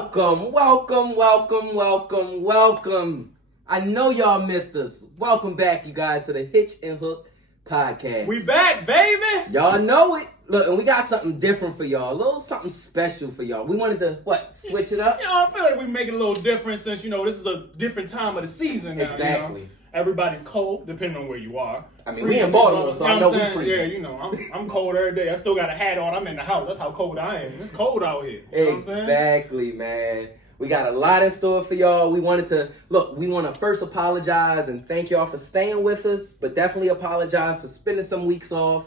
Welcome. I know y'all missed us. Welcome back, you guys, to the Hitchin podcast. We back, baby. Y'all know it. Look, and we got something different for y'all. A little something special for y'all. We wanted to, switch it up? I feel like we make it a little different since, this is a different time of the season now. Exactly. Everybody's cold, depending on where you are. I mean, we in Baltimore, so I know we freezing. Yeah, I'm cold every day. I still got a hat on. I'm in the house. That's how cold I am. It's cold out here. You know what I'm saying? Exactly, man. We got a lot in store for y'all. We want to first apologize and thank y'all for staying with us, but definitely apologize for spending some weeks off.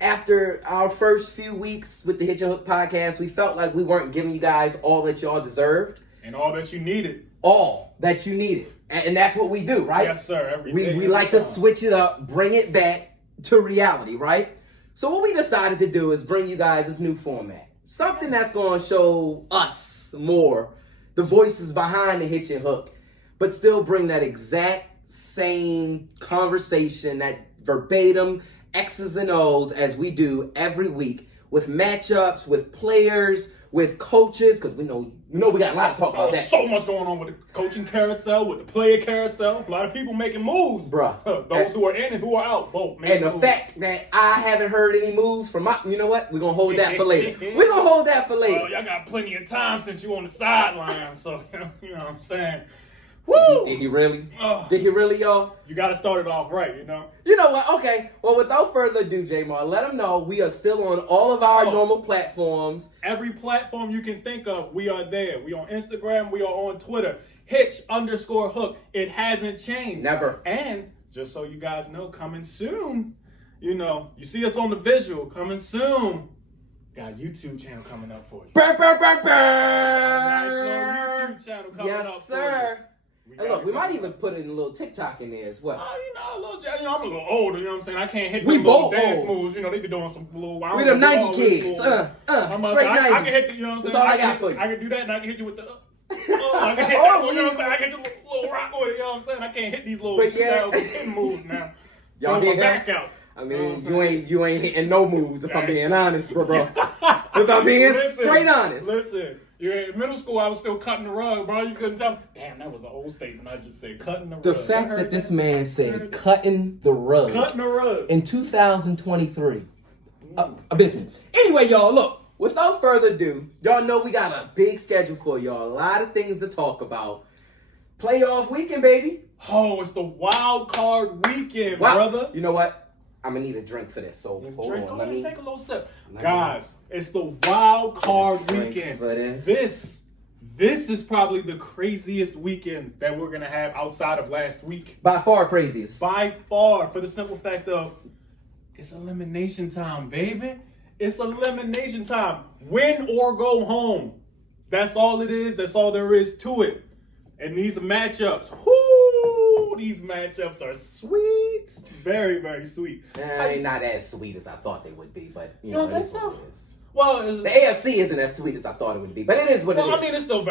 After our first few weeks with the Hitchin podcast, we felt like we weren't giving you guys all that y'all deserved. And all that you needed. All that you needed. And that's what we do, right? Yes, sir. We like to switch it up, bring it back to reality, right? So what we decided to do is bring you guys this new format. Something that's going to show us more the voices behind the Hitchin Hook, but still bring that exact same conversation, that verbatim X's and O's as we do every week with matchups, with players, with coaches, because we know we got a lot to talk about that. So much going on with the coaching carousel, with the player carousel. A lot of people making moves. Bruh. Those who are in and who are out, both. And the fact that I haven't heard any moves from you know what? We're going to hold that for later. Well, y'all got plenty of time since you on the sideline, so, you know what I'm saying? Woo! Did he really? Did he really, y'all? You got to start it off right, You know what? Okay. Well, without further ado, J-Mar, let them know we are still on all of our normal platforms. Every platform you can think of, we are there. We on Instagram. We are on Twitter. Hitch_hook. It hasn't changed. Never. And just so you guys know, coming soon, you see us on the visual. Coming soon. Got a YouTube channel coming up for you. Nice little YouTube channel coming up for you. Yes, sir. And look, we might even put in a little TikTok in there as well. I'm a little older, you know what I'm saying? I can't hit we them both little dance old. moves. They be doing some little wild. We them 90 kids. Straight 90s. I can hit the, you know what I'm saying? That's all I got for you. I can do that and I can hit you with the, I can hit that, you know what I'm saying? I can hit the little rock with it, you know what I'm saying? I can't hit these little 2010 moves now. Y'all get back out. I mean, you ain't hitting no moves if I'm being honest, bro. If I'm being straight honest. Listen. In middle school, I was still cutting the rug, bro. You couldn't tell me. Damn, that was an old statement. I just said cutting the rug. The fact that this man said cutting the rug. Cutting the rug. In 2023. Abysmal. Anyway, y'all, look. Without further ado, y'all know we got a big schedule for y'all. A lot of things to talk about. Playoff weekend, baby. Oh, it's the wild card weekend, brother. You know what? I'm going to need a drink for this, so hold on. Let me take a little sip. Guys, it's the wild card weekend. This is probably the craziest weekend that we're going to have outside of last week. By far craziest. By far, for the simple fact of it's elimination time, baby. It's elimination time. Win or go home. That's all it is. That's all there is to it. And these matchups, these matchups are sweet. Very, very sweet. Not as sweet as I thought they would be, but you know think so? It is. Well, the AFC isn't as sweet as I thought it would be, but it is what it is. I mean, it's still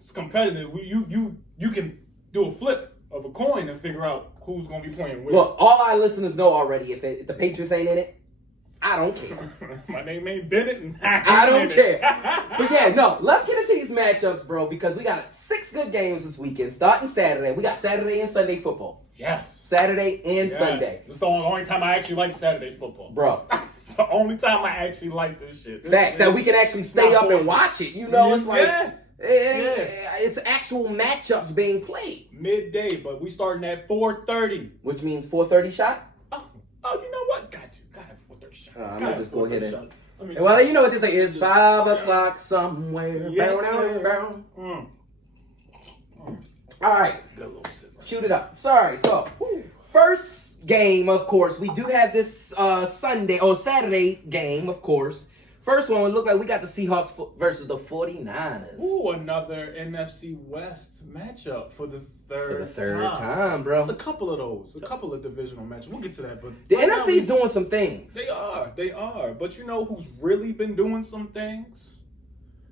it's competitive. You can do a flip of a coin and figure out who's going to be playing with. Look, all our listeners know already, if the Patriots ain't in it, I don't care. My name ain't Bennett, and I don't care. But yeah, no, let's get into these matchups, bro, because we got 6 good games this weekend, starting Saturday. We got Saturday and Sunday football. Yes. Saturday and Sunday. It's the only time I actually like Saturday football. Bro. It's the only time I actually like this shit. Facts, that we can actually stay up and watch it. It's like, it's actual matchups being played. Midday, but we starting at 4:30. Which means 4:30 shot? Oh, you know what? Got to have 4:30 shot. I'm going to just go ahead and... Well, you know what this is. It's 5 o'clock somewhere. Yes, All right. Good little sip. Shoot it up. Sorry. So, first game, of course. We do have this Saturday game, of course. First one, it looked like we got the Seahawks versus the 49ers. Ooh, another NFC West matchup for the third time, bro. It's a couple of those. A couple of divisional matches. We'll get to that. But the NFC's doing some things. They are. But you know who's really been doing some things?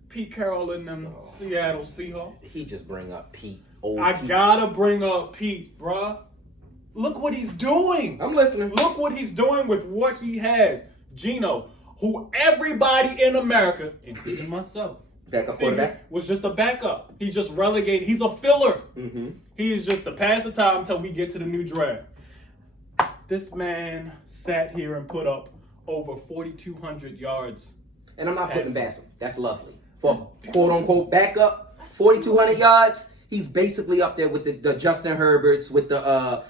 Pete Carroll and them Seattle Seahawks. He just bring up Pete. I gotta bring up Pete, bruh. Look what he's doing. I'm listening. Look what he's doing with what he has. Gino, who everybody in America, including myself, Backup quarterback was just a backup. He just relegated. He's a filler. Mm-hmm. He is just to pass the time until we get to the new draft. This man sat here and put up over 4,200 yards. And I'm not putting him past him. That's lovely. For quote unquote backup, 4,200 yards. He's basically up there with the Justin Herberts, with the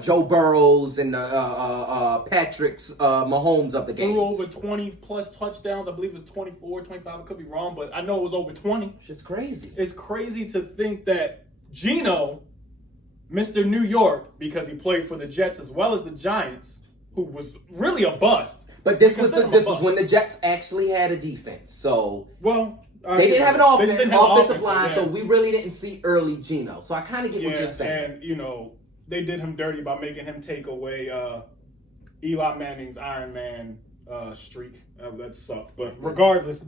Joe Burrows and the Patrick's Mahomes of the game. Threw over 20 plus touchdowns. I believe it was 24, 25. I could be wrong, but I know it was over 20. It's just crazy. It's crazy to think that Geno, Mr. New York, because he played for the Jets as well as the Giants, who was really a bust. But this was when the Jets actually had a defense. So they didn't have an offensive line, so we really didn't see early Geno. So I kind of get what you're saying. And they did him dirty by making him take away Eli Manning's Iron Man streak. That sucked. But regardless,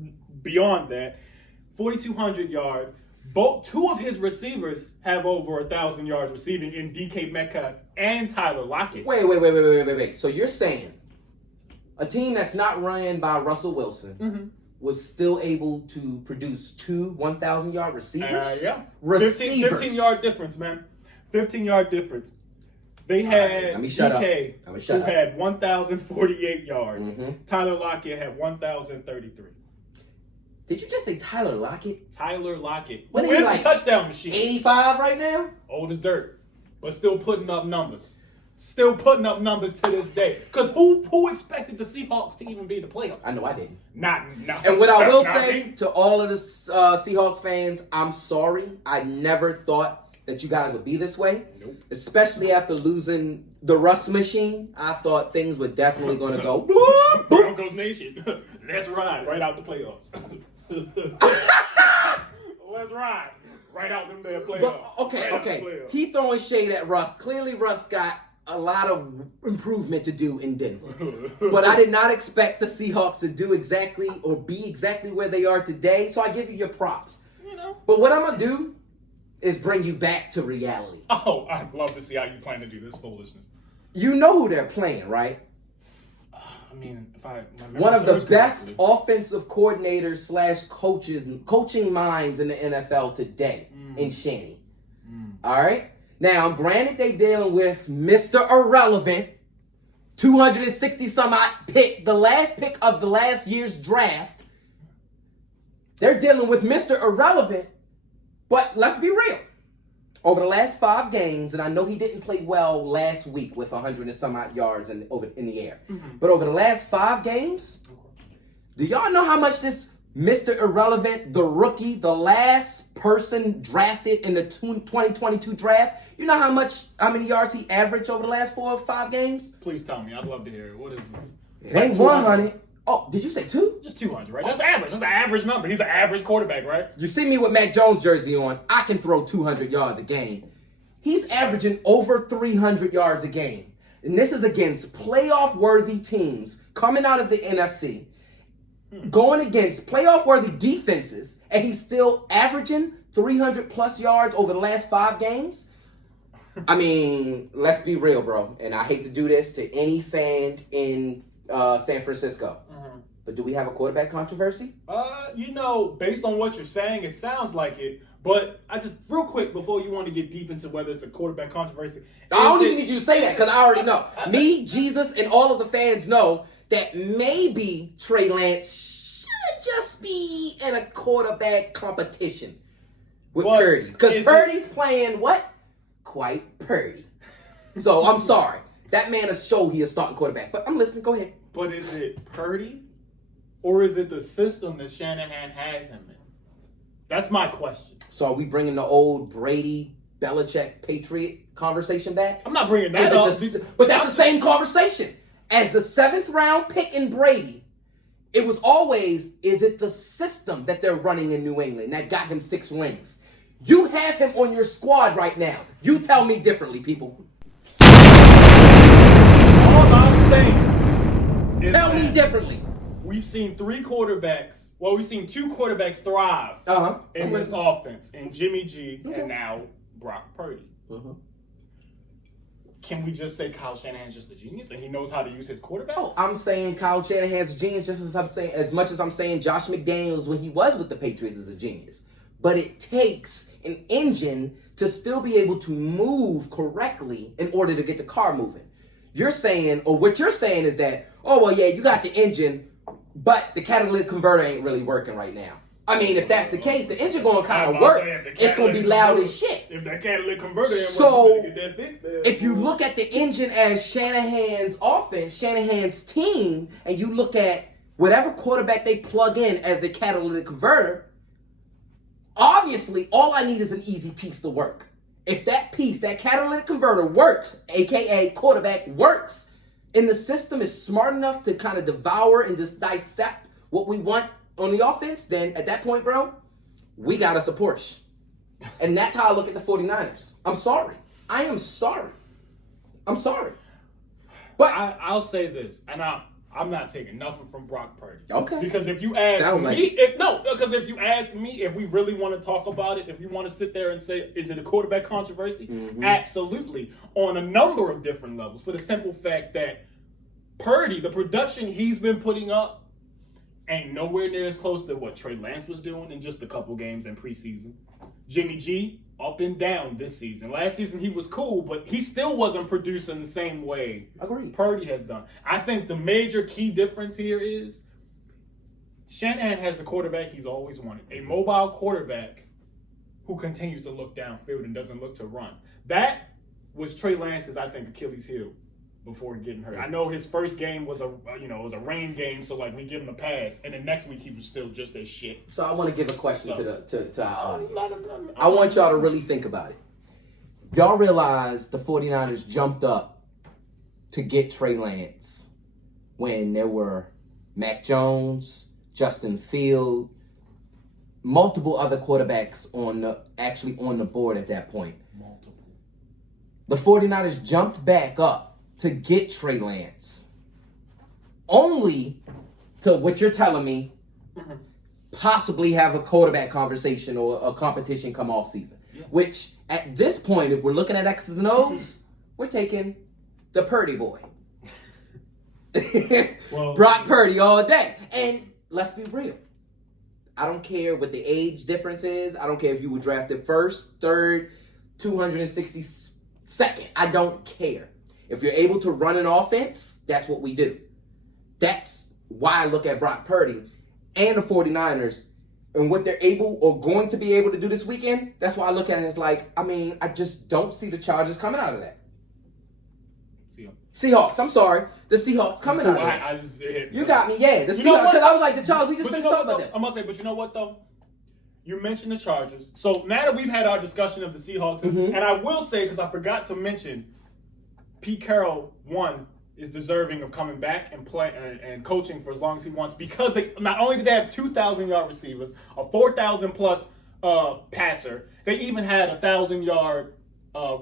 beyond that, 4,200 yards. Two of his receivers have over 1,000 yards receiving in DK Metcalf and Tyler Lockett. Wait. So you're saying a team that's not run by Russell Wilson was still able to produce two 1,000-yard receivers? Yeah. Receivers. 15-yard difference, man. 15-yard difference. They had DK, who had 1,048 yards. Tyler Lockett had 1,033. Did you just say Tyler Lockett? Tyler Lockett. What Who is the touchdown machine? 85 right now? Old as dirt. But still putting up numbers. Still putting up numbers to this day. Because who expected the Seahawks to even be in the playoffs? I know I didn't. Not. And what I will say to all of the Seahawks fans, I'm sorry. I never thought that you guys would be this way. Nope. Especially after losing the Russ machine. I thought things were definitely going to go. Broncos Nation. Let's ride right out the playoffs. Let's ride right out them there playoffs. But, okay. He throwing shade at Russ. Clearly, Russ got a lot of improvement to do in Denver. But I did not expect the Seahawks to do exactly or be exactly where they are today. So I give you your props. But what I'm going to do is bring you back to reality. Oh, I'd love to see how you plan to do this foolishness. You know who they're playing, right? I mean, one of the best offensive coordinators / coaching minds in the NFL today in Shanny. All right? Now, granted, they dealing with Mr. Irrelevant, 260-some-odd pick, the last pick of the last year's draft. They're dealing with Mr. Irrelevant, but let's be real. Over the last 5 games, and I know he didn't play well last week with 100 and some odd yards in the air, but over the last 5 games, do y'all know how much this Mr. Irrelevant, the rookie, the last person drafted in the 2022 draft, you know how many yards he averaged over the last 4 or 5 games? Please tell me. I'd love to hear it. What is it? It ain't 100. Oh, did you say 2? Just 200, right? That's average. That's an average number. He's an average quarterback, right? You see me with Mac Jones jersey on, I can throw 200 yards a game. He's averaging over 300 yards a game. And this is against playoff-worthy teams coming out of the NFC, going against playoff-worthy defenses, and he's still averaging 300-plus yards over the last 5 games? I mean, let's be real, bro. And I hate to do this to any fan in San Francisco. But do we have a quarterback controversy? Based on what you're saying, it sounds like it. But I just, real quick, before you want to get deep into whether it's a quarterback controversy. I don't even need you to say that because I already know. Me, Jesus, and all of the fans know that maybe Trey Lance should just be in a quarterback competition with Purdy. Because Purdy's playing what? Quite Purdy. So I'm sorry. That man has showed he is starting quarterback. But I'm listening. Go ahead. But is it Purdy? Or is it the system that Shanahan has him in? That's my question. So are we bringing the old Brady, Belichick, Patriot conversation back? I'm not bringing that up. But that's the same conversation. As the 7th round pick in Brady, it was always, is it the system that they're running in New England that got him 6 rings? You have him on your squad right now. You tell me differently, people. All I'm saying is tell me differently. We've seen 3 quarterbacks. Well, we've seen 2 quarterbacks thrive in this offense, in Jimmy G and now Brock Purdy. can we just say Kyle Shanahan's just a genius and he knows how to use his quarterbacks? Oh, I'm saying Kyle Shanahan's a genius just as much as I'm saying Josh McDaniels when he was with the Patriots is a genius. But it takes an engine to still be able to move correctly in order to get the car moving. You're saying, or what you're saying is that, oh, well, yeah, you got the engine, but the catalytic converter ain't really working right now. I mean, if that's the case, the engine going to kind of work. It's going to be loud as shit. If that catalytic converter ain't so, working, get that fixed. if you look at the engine as Shanahan's offense, Shanahan's team, and you look at whatever quarterback they plug in as the catalytic converter, obviously, all I need is an easy piece to work. If that piece, that catalytic converter works, aka quarterback works, and the system is smart enough to kind of devour and just dissect what we want on the offense, then at that point, bro, we got us a Porsche. And that's how I look at the 49ers. I'm sorry. I am sorry. I'm sorry. But I'll say this, and I'm not taking nothing from Brock Purdy. Okay. Because if you ask if you ask me if we really want to talk about it, if you want to sit there and say, is it a quarterback controversy? Mm-hmm. Absolutely. On a number of different levels. For the simple fact that Purdy, the production he's been putting up, ain't nowhere near as close to what Trey Lance was doing in just a couple games in preseason. Jimmy G, up and down this season. Last season he was cool, but he still wasn't producing the same way Purdy has done. I think the major key difference here is Shanahan has the quarterback he's always wanted. A mobile quarterback who continues to look downfield and doesn't look to run. That was Trey Lance's, I think, Achilles heel before getting hurt. I know his first game was a rain game, so like we give him a pass, and then next week he was still just as shit. So I want to give a question to our audience. I want y'all to really think about it. Y'all realize the 49ers jumped up to get Trey Lance when there were Mac Jones, Justin Field, multiple other quarterbacks on the board at that point. Multiple. The 49ers jumped back up to get Trey Lance. Only to, what you're telling me, possibly have a quarterback conversation or a competition come off season. Yeah. Which, at this point, if we're looking at X's and O's, we're taking the Purdy boy. Brock Purdy all day. And let's be real. I don't care what the age difference is. I don't care if you were drafted first, third, 262nd. I don't care. If you're able to run an offense, that's what we do. That's why I look at Brock Purdy and the 49ers and what they're able or going to be able to do this weekend. That's why I look at it as like, I mean, I just don't see the Chargers coming out of that. Seahawks. I'm sorry. The Seahawks coming out of that. You got me, yeah. The Seahawks. Because I was like, the Chargers, we just finished talking about that. I'm going to say, but you know what, though? You mentioned the Chargers. So now that we've had our discussion of the Seahawks, and I will say, because I forgot to mention, Pete Carroll, one, is deserving of coming back and play and coaching for as long as he wants, because they not only did they have 2,000-yard receivers, a 4,000-plus passer, they even had a 1,000-yard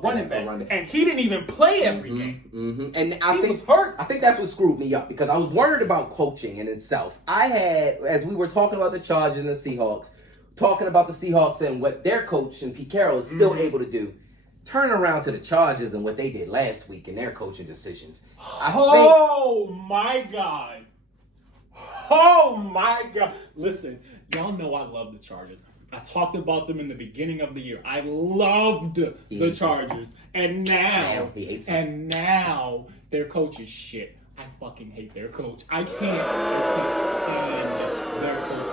running back, and he didn't even play every game. Mm-hmm. And he was hurt. I think that's what screwed me up, because I was worried about coaching in itself. I had, as we were talking about the Chargers and the Seahawks, talking about the Seahawks and what their coach and Pete Carroll is still able to do. Turn around to the Chargers and what they did last week in their coaching decisions. My God. Oh, my God. Listen, y'all know I love the Chargers. I talked about them in the beginning of the year. I loved the Chargers. And now their coach is shit. I fucking hate their coach. I can't stand their coach.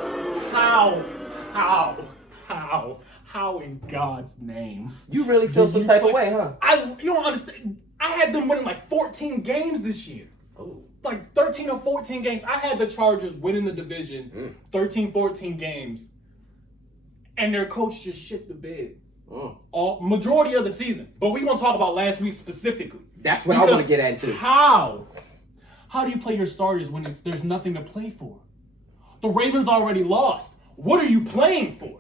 How in God's name? You really feel some type of way, huh? You don't understand. I had them winning like 14 games this year. Oh. Like 13 or 14 games. I had the Chargers winning the division 13, 14 games. And their coach just shit the bed. Majority of the season. But we're going to talk about last week specifically. That's what I want to get into. How do you play your starters when there's nothing to play for? The Ravens already lost. What are you playing for?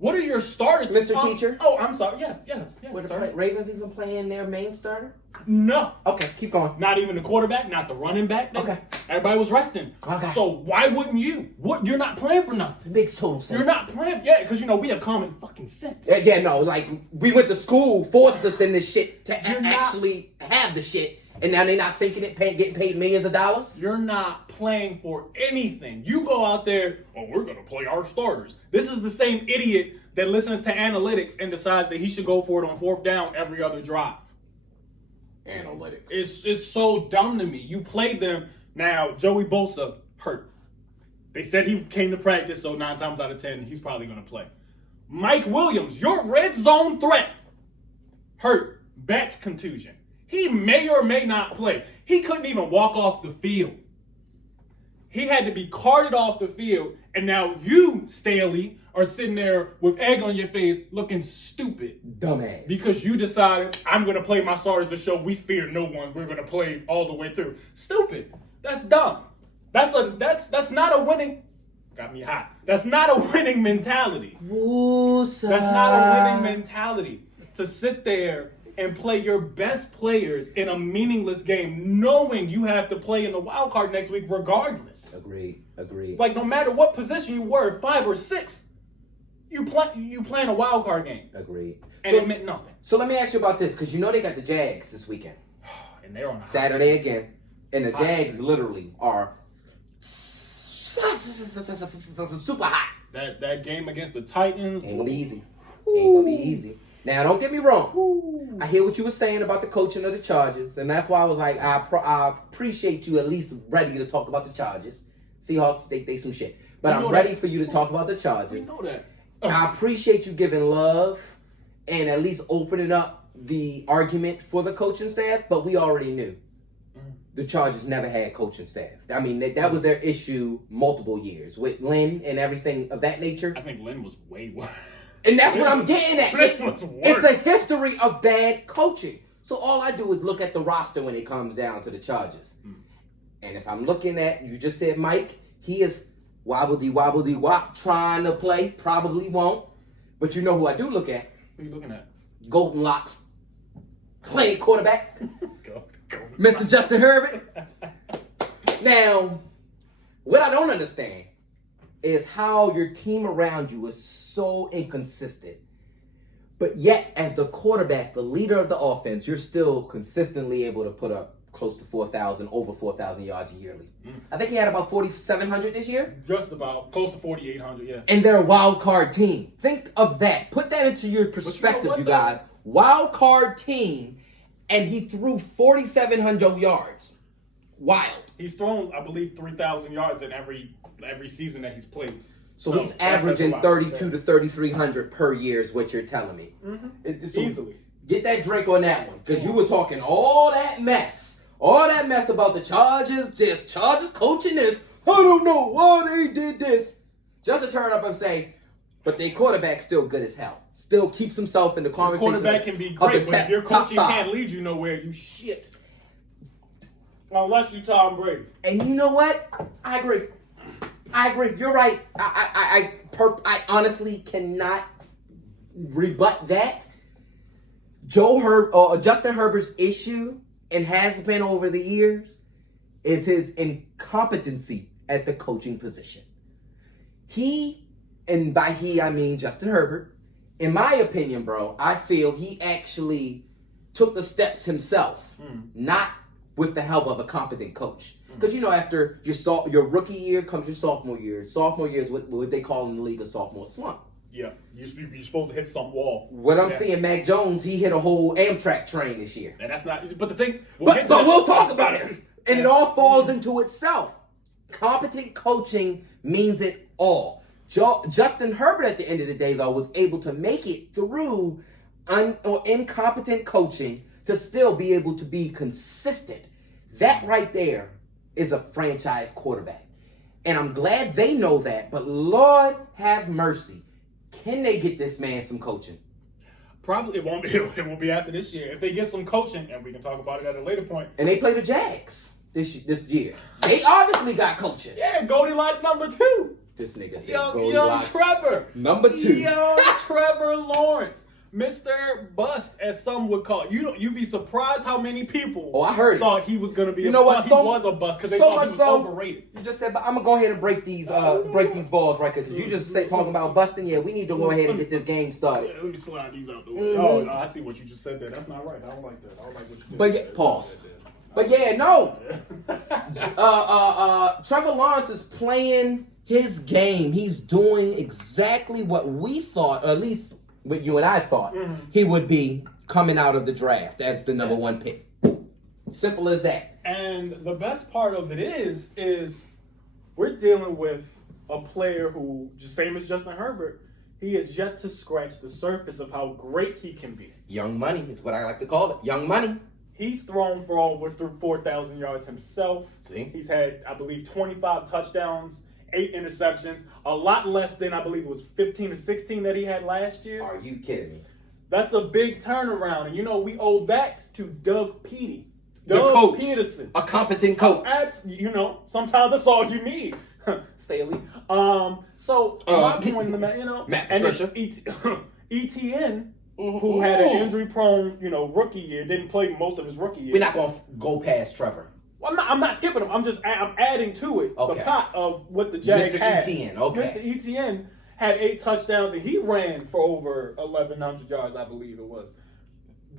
What are your starters? Mr. Teacher? Oh, I'm sorry. Yes. Were the Sir. Ravens even playing their main starter? No. Okay, keep going. Not even the quarterback, not the running back. Okay. Everybody was resting. Okay. So why wouldn't you? What? You're not playing for nothing. Makes total sense. You're not playing. Yeah, because we have common fucking sense. Yeah, no, like we went to school, forced us in this shit to You're not- actually have the shit, and now they're not thinking it, getting paid millions of dollars. You're not playing for anything. You go out there, we're going to play our starters. This is the same idiot that listens to analytics and decides that he should go for it on 4th down every other drive. Analytics. It's so dumb to me. You played them. Now, Joey Bosa hurt. They said he came to practice, so 9 times out of 10, he's probably going to play. Mike Williams, your red zone threat, hurt. Back contusion. He may or may not play. He couldn't even walk off the field. He had to be carted off the field, and now you, Staley, are sitting there with egg on your face looking stupid. Dumbass. Because you decided, I'm going to play my starters to show we fear no one. We're going to play all the way through. Stupid. That's dumb. That's not a winning. Got me hot. That's not a winning mentality. Woosa. That's not a winning mentality. To sit there and play your best players in a meaningless game, knowing you have to play in the wild card next week regardless. Agreed. Like, no matter what position you were, 5 or 6, you playing a wild card game. Agreed. And it meant nothing. So let me ask you about this, because they got the Jags this weekend. And they're on a Saturday again. And the Jags literally are super hot. That game against the Titans. Ain't gonna be easy. Ain't gonna be easy. Now, don't get me wrong. I hear what you were saying about the coaching of the Chargers, and that's why I was like, I appreciate you at least ready to talk about the Chargers. Seahawks, they some shit. But I'm ready for you to talk about the Chargers. We know that. I appreciate you giving love and at least opening up the argument for the coaching staff, but we already knew. The Chargers never had coaching staff. I mean, that was their issue multiple years with Lynn and everything of that nature. I think Lynn was way worse. And that's what I'm getting at. Was It's a history of bad coaching. So all I do is look at the roster when it comes down to the Chargers. And if I'm looking at, you just said Mike, he is wobble-de-wop trying to play. Probably won't. But you know who I do look at? Who are you looking at? Golden Locks playing quarterback. Go. Mr. Justin Herbert. Now, what I don't understand is how your team around you is so inconsistent. But yet, as the quarterback, the leader of the offense, you're still consistently able to put up close to 4,000, over 4,000 yards yearly. I think he had about 4,700 this year. Just about. Close to 4,800, yeah. And they're a wild card team. Think of that. Put that into your perspective, you guys. Wild card team, and he threw 4,700 yards. Wild. He's thrown, I believe, 3,000 yards in every season that he's played. So he's averaging 3,200 to 3,300 per year is what you're telling me. Easily. Get that drink on that one, because you were talking all that mess about the Chargers, Chargers coaching this. I don't know why they did this. Just to turn up and say, but their quarterback's still good as hell. Still keeps himself in the conversation. Your quarterback can be great, but if your coaching can't lead you nowhere, you shit. Unless you Tom Brady. And you know what? I agree. You're right. I honestly cannot rebut that. Justin Herbert's issue, and has been over the years, is his incompetency at the coaching position. He, and by he I mean Justin Herbert, in my opinion, bro, I feel he actually took the steps himself, not with the help of a competent coach. Because, after your rookie year comes your sophomore year. Sophomore year is what they call in the league a sophomore slump. Yeah, you're supposed to hit some wall. What I'm seeing, Mac Jones, he hit a whole Amtrak train this year. And that's not, but the thing... But we'll talk about it. And it all falls into itself. Competent coaching means it all. Justin Herbert, at the end of the day, though, was able to make it through incompetent coaching to still be able to be consistent. That right there is a franchise quarterback. And I'm glad they know that. But Lord have mercy. Can they get this man some coaching? Probably it won't be. It will be after this year. If they get some coaching, and we can talk about it at a later point. And they play the Jags this year. They obviously got coaching. Yeah, Goldilocks number 2. This nigga said Young Goldilocks. Trevor. Number 2. Young Trevor Lawrence. Mr. Bust, as some would call it. You'd be surprised how many people I heard thought he was going to be You know what? he was a bust because they thought he was overrated. You just said, but I'm going to go ahead and break these balls right because you just talking about busting. Yeah, we need to go ahead and get this game started. Yeah, let me slide these out the way. Oh, no, I see what you just said there. That's not right. I don't like that. I don't like what you did. But yeah, pause. But yeah, no. Trevor Lawrence is playing his game. He's doing exactly what we thought, or at least what you and I thought he would be coming out of the draft as the number 1 pick. Simple as that. And the best part of it is we're dealing with a player who, just same as Justin Herbert, he has yet to scratch the surface of how great he can be. Young money is what I like to call it. Young money. He's thrown for over 4,000 yards himself. See? He's had, I believe, 25 touchdowns, 8 interceptions, a lot less than I believe it was 15 or 16 that he had last year. Are you kidding me? That's a big turnaround. And, we owe that to Doug Peterson. The coach. Peterson. A competent coach. Sometimes that's all you need. Staley. My point, Matt Patricia. ETN, who had an injury-prone, rookie year, didn't play most of his rookie year. We're not going to go past Trevor. Well, I'm not skipping him. I'm adding to it the pot of what the Jags Mr. had. ETN, okay. Mr. ETN had 8 touchdowns, and he ran for over 1,100 yards, I believe it was.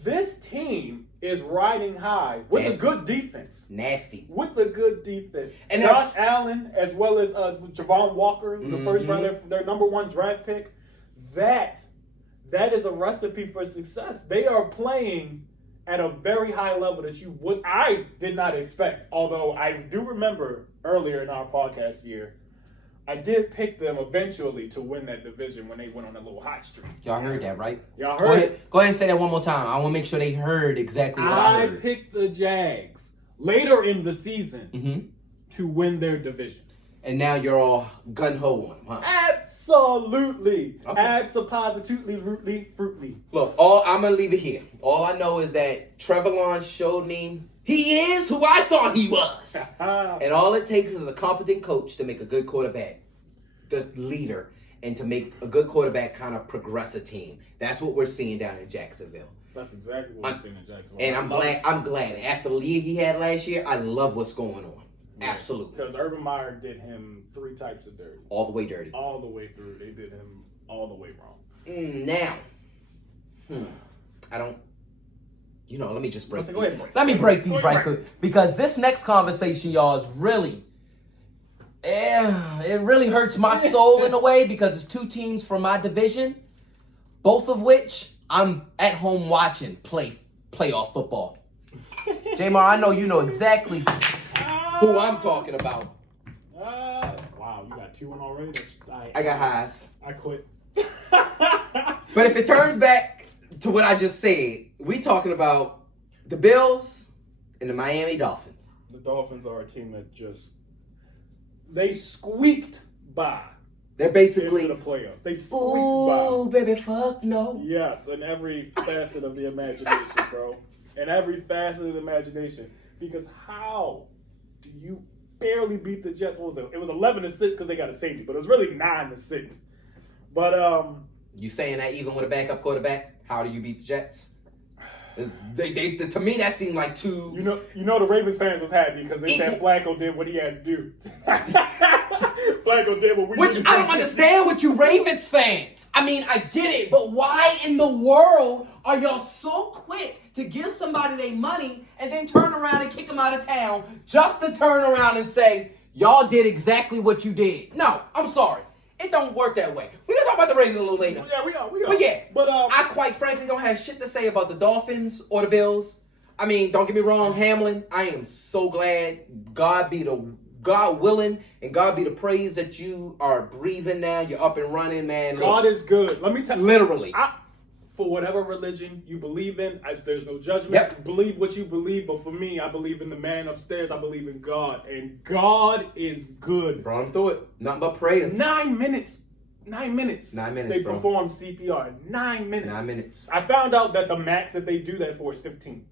This team is riding high with a good defense. Nasty. With a good defense. And Josh Allen, as well as Javon Walker, the first round, their number 1 draft pick, that is a recipe for success. They are playing at a very high level that I did not expect. Although I do remember earlier in our podcast year, I did pick them eventually to win that division when they went on a little hot streak. Y'all heard that, right? Y'all heard it. Go ahead and say that one more time. I want to make sure they heard exactly what I heard. I picked the Jags later in the season to win their division. And now you're all gun-ho on them, huh? Absolutely. Okay. Absolutely. Look, I'm going to leave it here. All I know is that Trevor Lawrence showed me he is who I thought he was. And all it takes is a competent coach to make a good quarterback, the leader, and to make a good quarterback kind of progress a team. That's what we're seeing down in Jacksonville. That's exactly what we're seeing in Jacksonville. And I'm glad. After the lead he had last year, I love what's going on. Absolutely. Because Urban Meyer did him 3 types of dirty. All the way dirty. All the way through. They did him all the way wrong. I don't... let me just break these. Let me break these right quick. Because this next conversation, y'all, is really... it really hurts my soul in a way because it's 2 teams from my division, both of which I'm at home watching playoff football. Jamar, I know you know exactly who I'm talking about. Wow, you got 2 on already? I got highs. I quit. But if it turns back to what I just said, we talking about the Bills and the Miami Dolphins. The Dolphins are a team that they squeaked by. They're basically into the playoffs. They squeaked by. Ooh, baby, fuck no. Yes, in every facet of the imagination, bro. In every facet of the imagination. Because how do you barely beat the Jets? What was it? It was 11-6 because they got a safety, but it was really 9-6. But you saying that even with a backup quarterback, how do you beat the Jets? To me, that seemed like 2. You know, the Ravens fans was happy because they said Flacco did what he had to do. Flacco did what we Which I don't understand with you Ravens fans. I mean, I get it, but why in the world are y'all so quick to give somebody their money and then turn around and kick them out of town just to turn around and say, y'all did exactly what you did? No, I'm sorry. It don't work that way. We're going to talk about the Ravens a little later. Yeah, we are. But yeah, I quite frankly don't have shit to say about the Dolphins or the Bills. I mean, don't get me wrong, Hamlin, I am so glad. God willing and God be the praise that you are breathing now. You're up and running, man. God is good. Let me tell you. Literally. For whatever religion you believe in, there's no judgment. Yep. Believe what you believe, but for me, I believe in the man upstairs. I believe in God, and God is good. Brought him through it. Nothing but prayer. 9 minutes. 9 minutes. 9 minutes, They bro. performed CPR. 9 minutes. 9 minutes. I found out that the max that they do that for is 15.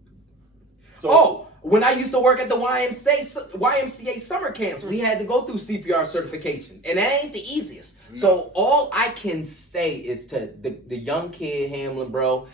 So When I used to work at the YMCA summer camps, we had to go through CPR certification, and that ain't the easiest. No. So all I can say is to the young kid Hamlin, bro,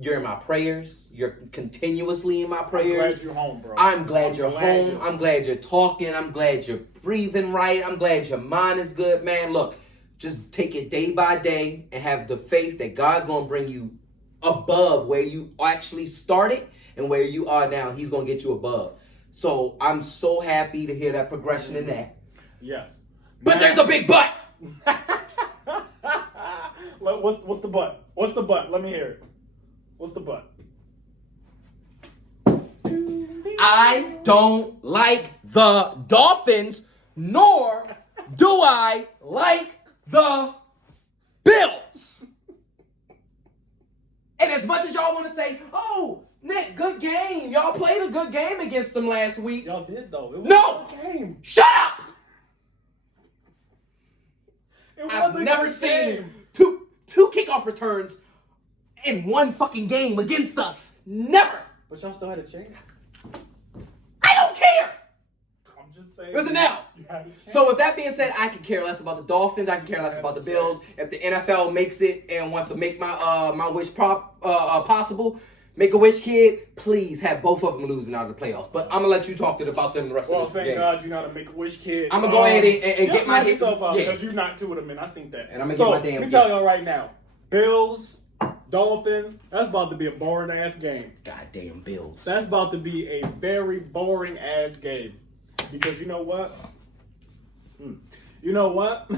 you're in my prayers. You're continuously in my prayers. I'm glad you're home, bro. I'm glad you're home. I'm glad you're talking. I'm glad you're breathing right. I'm glad your mind is good, man. Look, just take it day by day and have the faith that God's gonna bring you above where you actually started. And where you are now, he's going to get you above. So I'm so happy to hear that progression in that. Yes. But there's a big but. What's the but? What's the but? Let me hear it. What's the but? I don't like the Dolphins, nor do I like the Bills. And as much as y'all want to say, oh, Nick, good game. Y'all played a good game against them last week. Y'all did, though. It was a good game. Shut up! I've never seen two kickoff returns in one fucking game against us. Never. But y'all still had a chance. I don't care. I'm just saying. Listen now. So with that being said, I can care less about the Dolphins. I can care less about the Bills. If the NFL makes it and wants to make my wish possible, Make-A-Wish kid, please have both of them losing out of the playoffs. But I'm going to let you talk about them the rest of the game. Well, thank God you're not a Make-A-Wish kid. I'm going to go ahead and get my hit. Because you knocked two of them in. I seen that. And I'm going to get my damn let me tell y'all right now. Bills, Dolphins, that's about to be a boring-ass game. Goddamn Bills. That's about to be a very boring-ass game. Because you know what? You know what?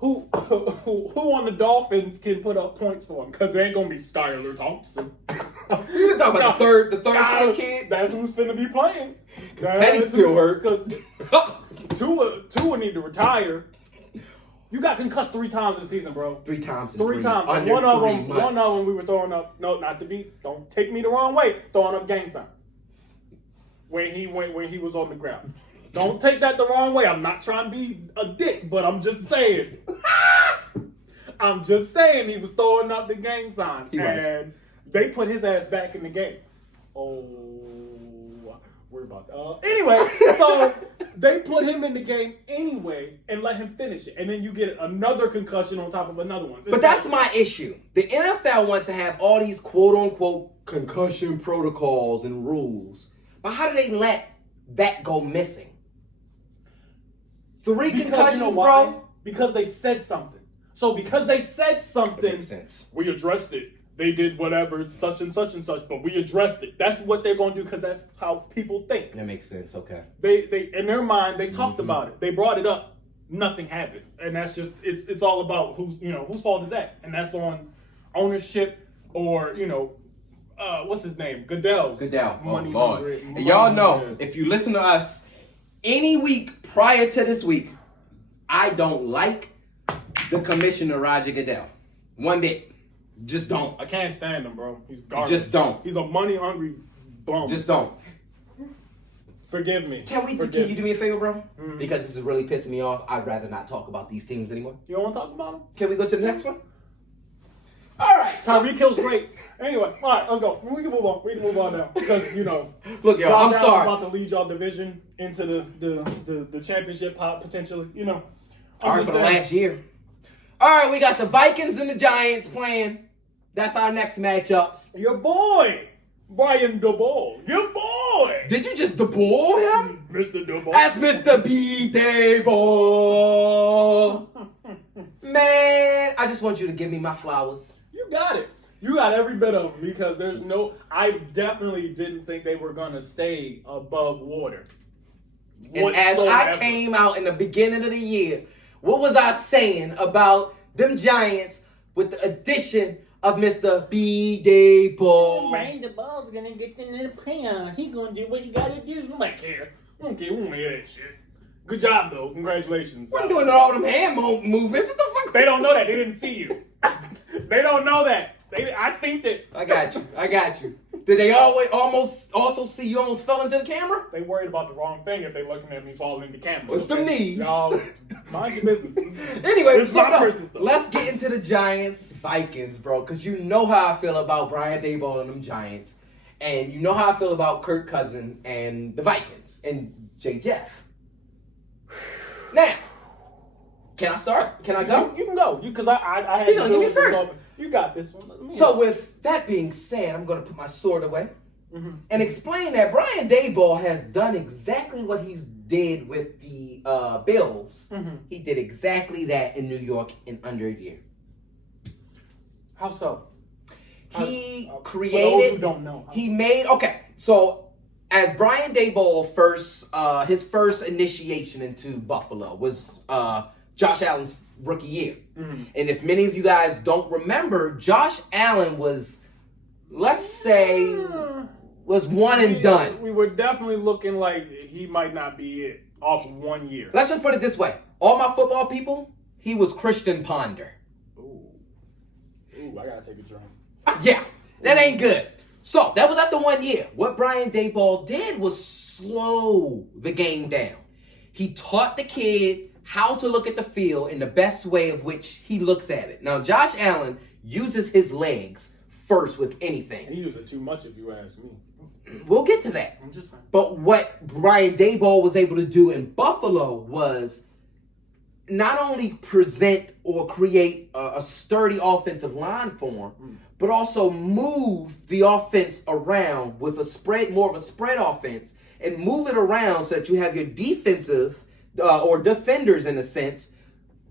Who on the Dolphins can put up points for him? Because it ain't gonna be Skylar Thompson. You been talking about the third string kid? That's who's finna be playing. Petty still hurt. Because Tua need to retire. You got concussed 3 times this season, bro. 3 times. Three times. Under one of 3 them. months. One of them we were throwing up. No, not to be. Don't take me the wrong way. Throwing up gang signs when he was on the ground. Don't take that the wrong way. I'm not trying to be a dick, but I'm just saying. I'm just saying he was throwing up the gang sign. And they put his ass back in the game. Oh, we're about to... Anyway, so they put him in the game anyway and let him finish it. And then you get another concussion on top of another one. But that's my issue. The NFL wants to have all these quote-unquote concussion protocols and rules. But how do they let that go missing? 3 concussions, you know bro? Because they said something. So because they said something, we addressed it. They did whatever, such and such, but we addressed it. That's what they're going to do because that's how people think. That makes sense, okay. They in their mind, they talked about it. They brought it up. Nothing happened. And that's just, it's all about whose fault is that? And that's on ownership or, what's his name? Goodell. Money Lord. Y'all know, if you listen to us any week prior to this week, I don't like the commissioner, Roger Goodell. One bit. Just don't. I can't stand him, bro. He's garbage. Just don't. He's a money-hungry bum. Just don't. Forgive me. Can you do me a favor, bro? Mm-hmm. Because this is really pissing me off. I'd rather not talk about these teams anymore. You don't want to talk about them? Can we go to the next one? All right. Tyreek Hill's great. Anyway, all right, let's go. We can move on now. Because, Look, y'all, I'm sorry. About to lead y'all division into the championship potentially, All right, for the last year. All right, we got the Vikings and the Giants playing. That's our next matchups. Your boy, Brian DeBall. Your boy. Did you just DeBall him? Mr. DeBall. That's Mr. B-Day-Ball. Man, I just want you to give me my flowers. You got it. You got every bit of them because I definitely didn't think they were going to stay above water. And as I came out in the beginning of the year, what was I saying about them Giants with the addition of Mr. B-Day Ball? Brian DeBall's going to get into the playoffs. He's going to do what he got to do. I don't care. We don't hear that shit. Good job, though. Congratulations. I'm doing all them hand movements. What the fuck? They don't know that. They didn't see you. They don't know that. I synced it. I got you. Did they almost also see you almost fell into the camera? They worried about the wrong thing if they looking at me falling into the camera. It's the knees. Y'all, mind your business. Anyway, let's get into the Giants-Vikings, bro, because you know how I feel about Brian Daboll and them Giants. And you know how I feel about Kirk Cousins and the Vikings and Jay Jeff. Now, can I start? Can I go? You can go. Because I had You're gonna give me first. You got this one. So with that being said, I'm going to put my sword away and explain that Brian Daboll has done exactly what he's did with the Bills. He did exactly that in New York in under a year. How so? He created. For those who don't know, he made. Okay, so as Brian Daboll his first initiation into Buffalo was Josh Allen's rookie year. And if many of you guys don't remember, Josh Allen was, let's say, was one and done. We were definitely looking like he might not be it off 1 year. Let's just put it this way. All my football people, he was Christian Ponder. Ooh, I gotta take a drink. Yeah, that ain't good. So that was after 1 year. What Brian Daboll did was slow the game down. He taught the kid how to look at the field in the best way of which he looks at it. Now, Josh Allen uses his legs first with anything. He uses too much if you ask me. We'll get to that. I'm just saying. But what Brian Daboll was able to do in Buffalo was not only present or create a sturdy offensive line for him, but also move the offense around with more of a spread offense, and move it around so that you have your defensive or defenders, in a sense,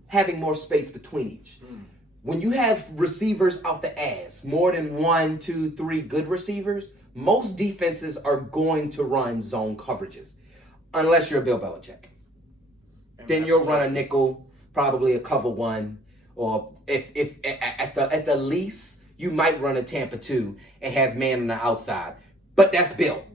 having more space between each. When you have receivers out the ass, more than 1, 2, 3 good receivers, most defenses are going to run zone coverages, unless you're Bill Belichick. Then you'll run a nickel, probably a cover one, or if at the least you might run a Tampa 2 and have man on the outside. But that's Bill.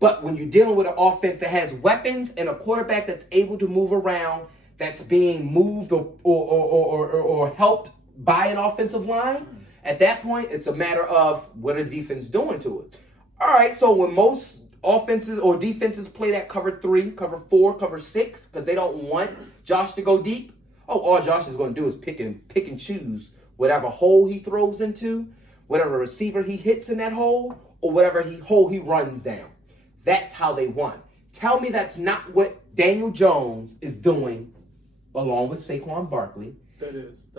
But when you're dealing with an offense that has weapons and a quarterback that's able to move around, that's being moved or helped by an offensive line, at that point, it's a matter of what a defense doing to it. All right, so when most offenses or defenses play that cover 3, cover 4, cover 6, because they don't want Josh to go deep, all Josh is going to do is pick and choose whatever hole he throws into, whatever receiver he hits in that hole, or whatever hole he runs down. That's how they won. Tell me that's not what Daniel Jones is doing along with Saquon Barkley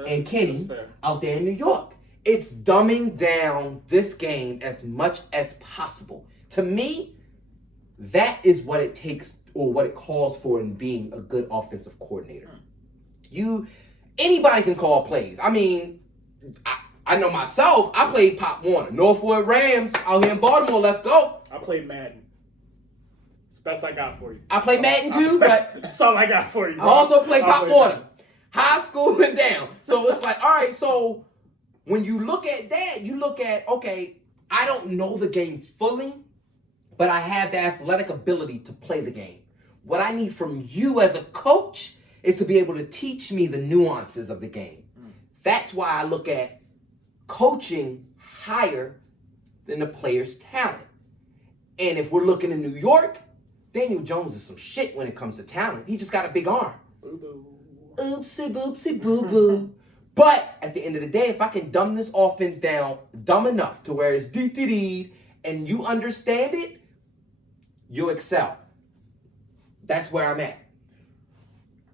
and Kenny out there in New York. It's dumbing down this game as much as possible. To me, that is what it takes or what it calls for in being a good offensive coordinator. Anybody can call plays. I mean, I know myself, I played Pop Warner. Northwood Rams out here in Baltimore, let's go. I played Madden. It's the best I got for you. I play Madden too, but that's all I got for you. I also play Pop Warner. High school and down. So it's like, all right, so when you look at that, you look at, okay, I don't know the game fully, but I have the athletic ability to play the game. What I need from you as a coach is to be able to teach me the nuances of the game. That's why I look at coaching higher than the player's talent. And if we're looking in New York, Daniel Jones is some shit when it comes to talent. He just got a big arm. Boo-boo. Oopsie boopsie boo boo. But at the end of the day, if I can dumb this offense down dumb enough to where it's dee and you understand it, you excel. That's where I'm at.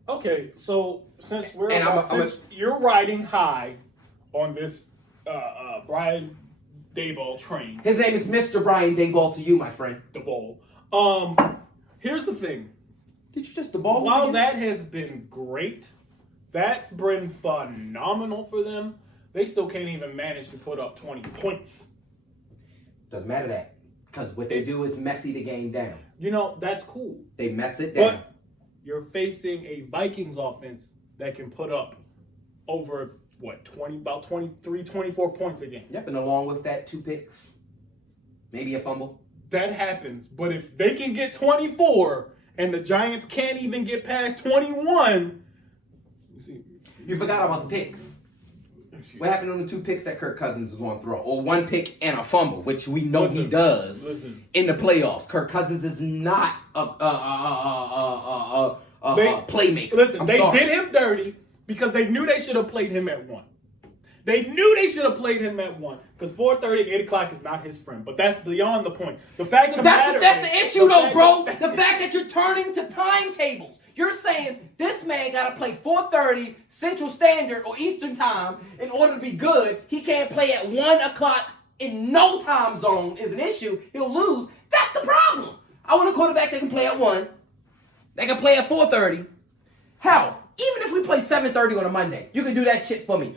Okay, so since And you're riding high on this Brian Daboll train. His name is Mr. Brian Daboll to you, my friend. Daboll. Here's the thing. Did you just Daboll? While that has been great, that's been phenomenal for them, they still can't even manage to put up 20 points. Doesn't matter that. Because what they do is messy the game down. You know, that's cool. They mess it down. But you're facing a Vikings offense that can put up over, about 23, 24 points a game. Yep, and along with that, 2 picks. Maybe a fumble. That happens. But if they can get 24 and the Giants can't even get past 21... You forgot about the picks. What happened on the 2 picks that Kirk Cousins is going to throw? Or 1 pick and a fumble, which we know he does in the playoffs. Kirk Cousins is not a playmaker. Listen, they did him dirty because they knew they should have played him at 1. They knew they should have played him at 1 because 4:30, 8 o'clock is not his friend. But that's beyond the point. The fact of the matter That's the issue, though, bro. That, the fact that you're turning to timetables. You're saying this man got to play 4:30 Central Standard or Eastern Time in order to be good. He can't play at 1 o'clock in no time zone is an issue. He'll lose. That's the problem. I want a quarterback that can play at 1. They can play at 4:30. Hell, even if we play 7:30 on a Monday, you can do that shit for me.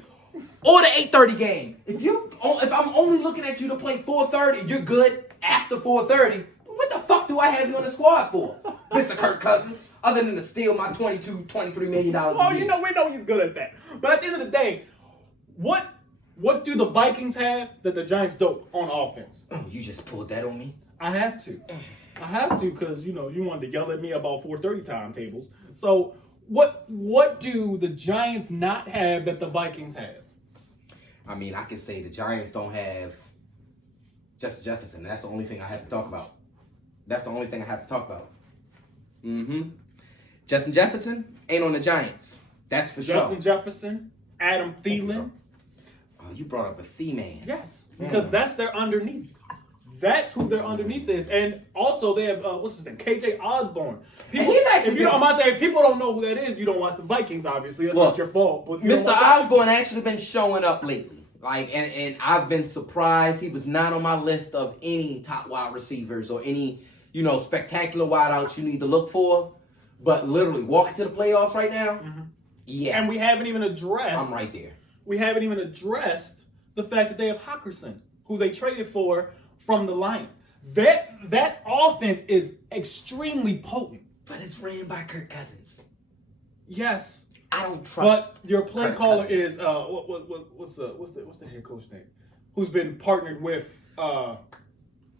Or the 8:30 game. If I'm only looking at you to play 4:30, you're good after 4:30. What the fuck do I have you on the squad for, Mr. Kirk Cousins? Other than to steal my $23 million a well, year. we know he's good at that. But at the end of the day, what do the Vikings have that the Giants don't on offense? Oh, you just pulled that on me. I have to because you wanted to yell at me about 4:30 timetables. So what do the Giants not have that the Vikings have? I mean, I can say the Giants don't have Justin Jefferson. That's the only thing I have to talk about. Justin Jefferson ain't on the Giants. That's for sure. Justin Jefferson, Adam Thielen. Oh, you brought up a theme man. Yes, because that's their underneath. That's who their underneath is. And also they have, what's his name? KJ Osborne. People, he's actually I'm not saying people don't know who that is. You don't watch the Vikings, obviously. That's not your fault. But Mr. Osborne actually been showing up lately. And I've been surprised. He was not on my list of any top wide receivers or any, spectacular wideouts you need to look for. But literally, walking to the playoffs right now, yeah. And we haven't even addressed. I'm right there. We haven't even addressed the fact that they have Hockerson, who they traded for from the Lions. That offense is extremely potent. But it's ran by Kirk Cousins. Yes. I don't trust. But your play Kirk caller Cousins. is what's the head coach name? Who's been partnered with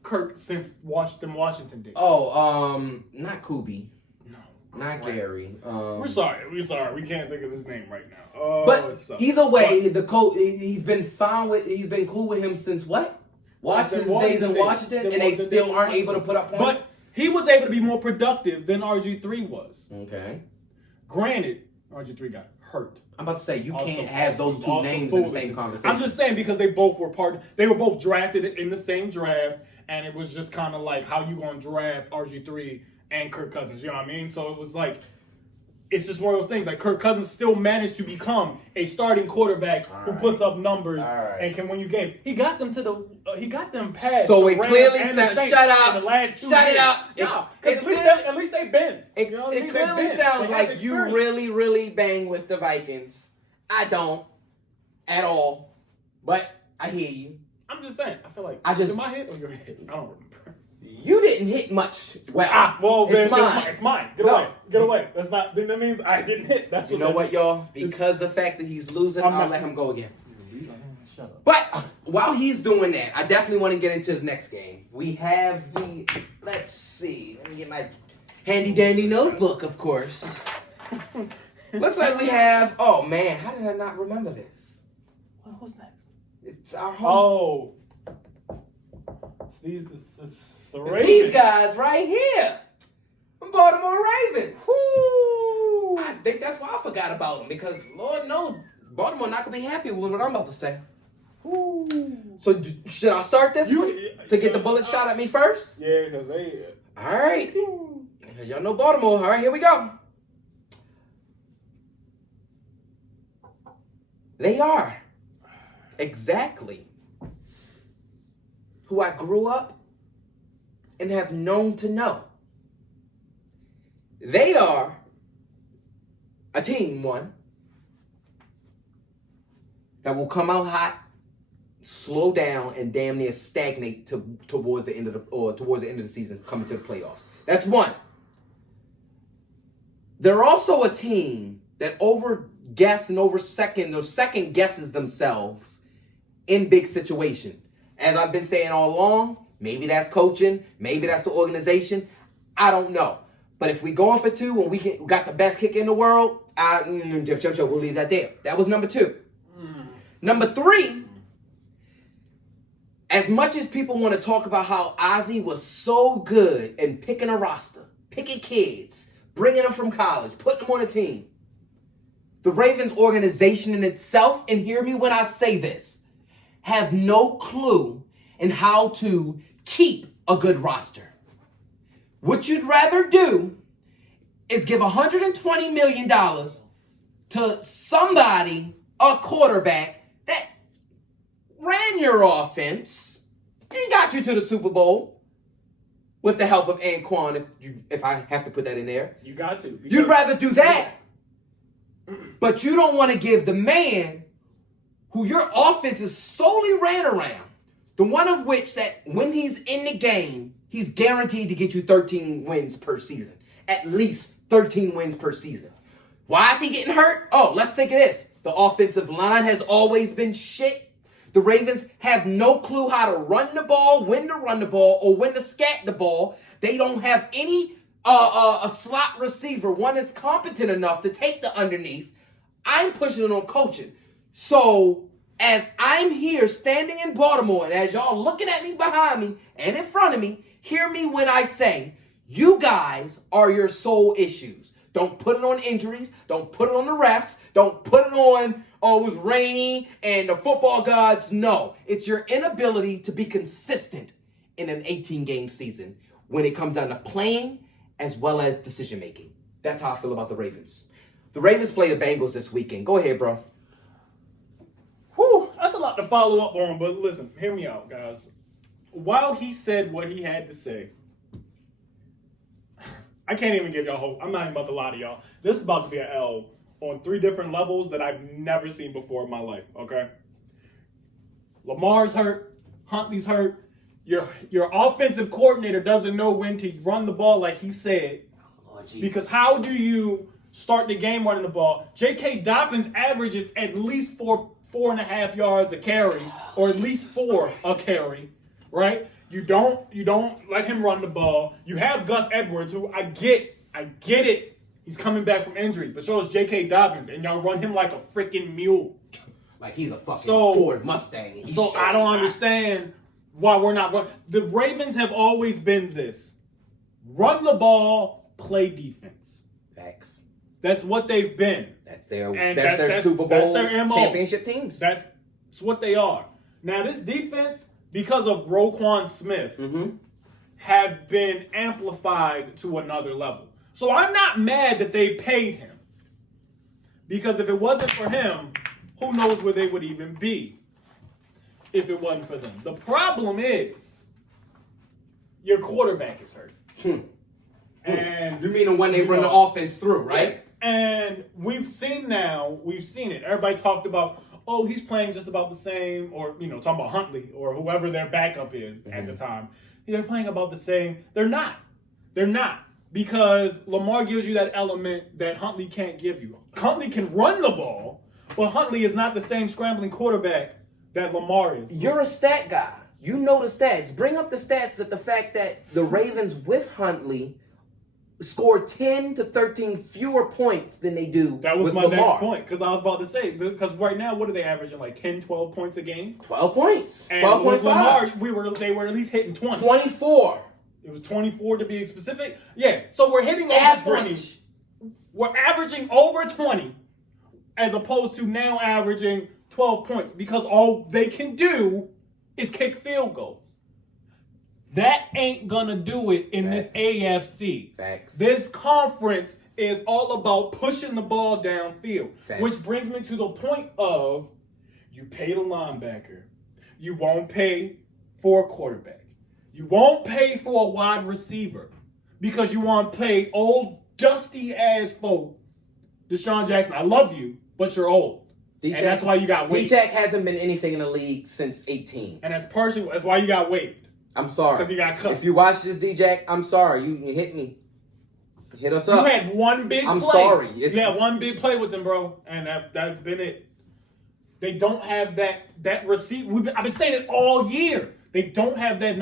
Kirk since Washington days? Oh, not Kubi. No. Not Gary. We're sorry. We can't think of his name right now. Oh, but either way, the coach he's been cool with him since what? Washington's days in Washington, and they still aren't able to put up points. But he was able to be more productive than RG3 was. Okay. Granted, RG3 got hurt. I'm about to say you can't have those two names in the same conversation. I'm just saying because they both were they were both drafted in the same draft, and it was just kind of like how you gonna draft RG3 and Kirk Cousins, you know what I mean? So it was like, it's just one of those things. Like Kirk Cousins still managed to become a starting quarterback who puts up numbers and can win you games. He got them past. So the it Rams clearly and the sounds. Saints Shut up. in the last 2 Shut years. it up. Yeah, because at least they've been. It clearly sounds like you really, really bang with the Vikings. I don't at all, but I hear you. I'm just saying. I feel like in my head or your head. I don't remember. You didn't hit much. Well, it's mine. It's mine. Get away. That's not. Then that means I didn't hit. That's you know what, y'all? Because the fact that he's losing, I'll let him go again. Shut up. But while he's doing that, I definitely want to get into the next game. We have the. Let's see. Let me get my handy dandy notebook, of course. Looks like we have. Oh man, how did I not remember this? Well, who's next? It's our home. It's the It's these guys right here. From Baltimore Ravens. Woo! I think that's why I forgot about them because Lord knows Baltimore not gonna be happy with what I'm about to say. Woo! So should I start this one to get the bullet shot at me first? Yeah, because they. All right. Y'all know Baltimore. All right, here we go. They are exactly who I grew up and have known to know. They are a team, that will come out hot, slow down, and damn near stagnate towards the end of the season, coming to the playoffs. That's one. They're also a team that second guesses themselves in big situation. As I've been saying all along, maybe that's coaching, maybe that's the organization. I don't know. But if we going for 2 and we got the best kicker in the world, we'll leave that there. That was number 2. Number 3, as much as people want to talk about how Ozzie was so good in picking a roster, picking kids, bringing them from college, putting them on a team, the Ravens organization in itself, and hear me when I say this, have no clue in how to keep a good roster. What you'd rather do is give $120 million to somebody, a quarterback, that ran your offense and got you to the Super Bowl with the help of Anquan, if I have to put that in there. You got to. You'd rather do that. But you don't want to give the man who your offense is solely ran around, the one of which that when he's in the game, he's guaranteed to get you 13 wins per season. At least 13 wins per season. Why is he getting hurt? Oh, let's think of this. The offensive line has always been shit. The Ravens have no clue how to run the ball, when to run the ball, or when to scat the ball. They don't have any a slot receiver, one that's competent enough to take the underneath. I'm pushing it on coaching. So as I'm here standing in Baltimore, and as y'all looking at me behind me and in front of me, hear me when I say, you guys are your sole issues. Don't put it on injuries. Don't put it on the refs. Don't put it on, oh, it was rainy and the football gods. No, it's your inability to be consistent in an 18-game season when it comes down to playing as well as decision-making. That's how I feel about the Ravens. The Ravens play the Bengals this weekend. Go ahead, bro. Whew, that's a lot to follow up on, but listen, hear me out, guys. While he said what he had to say, I can't even give y'all hope. I'm not even about to lie to y'all. This is about to be an L on 3 different levels that I've never seen before in my life, okay? Lamar's hurt. Huntley's hurt. Your offensive coordinator doesn't know when to run the ball like he said. Oh, because how do you start the game running the ball? J.K. Dobbins averages at least 4.5 yards a carry, or at least 4 a carry, right? You don't let him run the ball. You have Gus Edwards, who I get it. He's coming back from injury, but so is J.K. Dobbins, and y'all run him like a freaking mule. Like he's a fucking Ford Mustang. So I don't understand why we're not running. The Ravens have always been this. Run the ball, play defense. Facts. That's what they've been. That's their Super Bowl championship teams. That's what they are. Now this defense, because of Roquan Smith, have been amplified to another level. So I'm not mad that they paid him. Because if it wasn't for him, who knows where they would even be if it wasn't for them. The problem is your quarterback is hurt. And you mean the one they run the offense through, right? And we've seen it. Everybody talked about, oh, he's playing just about the same, or, talking about Huntley or whoever their backup is at the time. They're playing about the same. They're not. Because Lamar gives you that element that Huntley can't give you. Huntley can run the ball, but Huntley is not the same scrambling quarterback that Lamar is. You're a stat guy. You know the stats. Bring up the stats that the fact that the Ravens with Huntley score 10 to 13 fewer points than they do That was with my Lamar. next point, because I was about to say, because right now, what are they averaging, like 10, 12 points a game? 12 points. And 12.5. with Lamar, they were at least hitting 20. 24. It was 24 to be specific. Yeah, so we're hitting over 20. We're averaging over 20 as opposed to now averaging 12 points because all they can do is kick field goals. That ain't gonna do it in Facts. this AFC. Facts. This conference is all about pushing the ball downfield. Facts. Which brings me to the point of you paid a linebacker. You won't pay for a quarterback. You won't pay for a wide receiver because you want to pay old dusty ass folk. Deshaun Jackson, I love you, but you're old. And that's why you got waived. D-Jack hasn't been anything in the league since 18. And that's why you got waived. I'm sorry. Because he got cut. If you watch this, D-Jack, I'm sorry. You hit me. Hit us up. You had one big play. I'm sorry. You had one big play with them, bro. And that's been it. They don't have that receiver. I've been saying it all year. They don't have that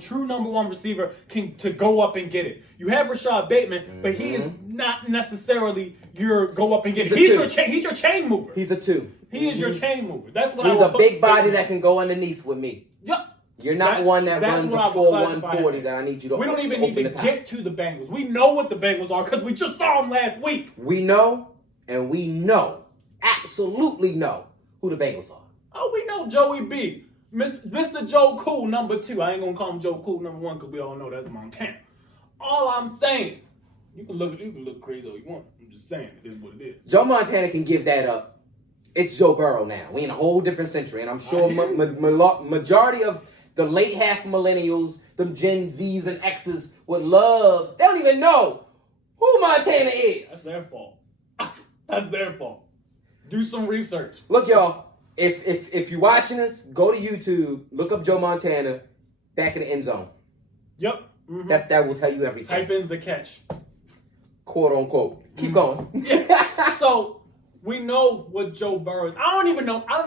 true number one receiver to go up and get it. You have Rashad Bateman, but he is not necessarily your go up and get it. He's your chain mover. He's a 2. He is your chain mover. That's what He's a big body that can go underneath with me. Yep. You're not one that runs a full 140 that I need you to We don't even need to get to the Bengals. We know what the Bengals are because we just saw them last week. We know, and we know absolutely know who the Bengals are. Oh, we know Joey B. Mr. Joe Cool number 2. I ain't gonna call him Joe Cool number 1 because we all know that's Montana. All I'm saying, you can look crazy all you want. I'm just saying, it is what it is. Joe Montana can give that up. It's Joe Burrow now. We in a whole different century, and I'm sure majority of the late half millennials, the Gen Zs and Xs would love. They don't even know who Montana is. That's their fault. That's their fault. Do some research. Look, y'all. If you're watching this, go to YouTube. Look up Joe Montana, back in the end zone. Yep. Mm-hmm. That will tell you everything. Type in the catch. Quote unquote. Keep going. Yeah. So we know what Joe Burrow is. I don't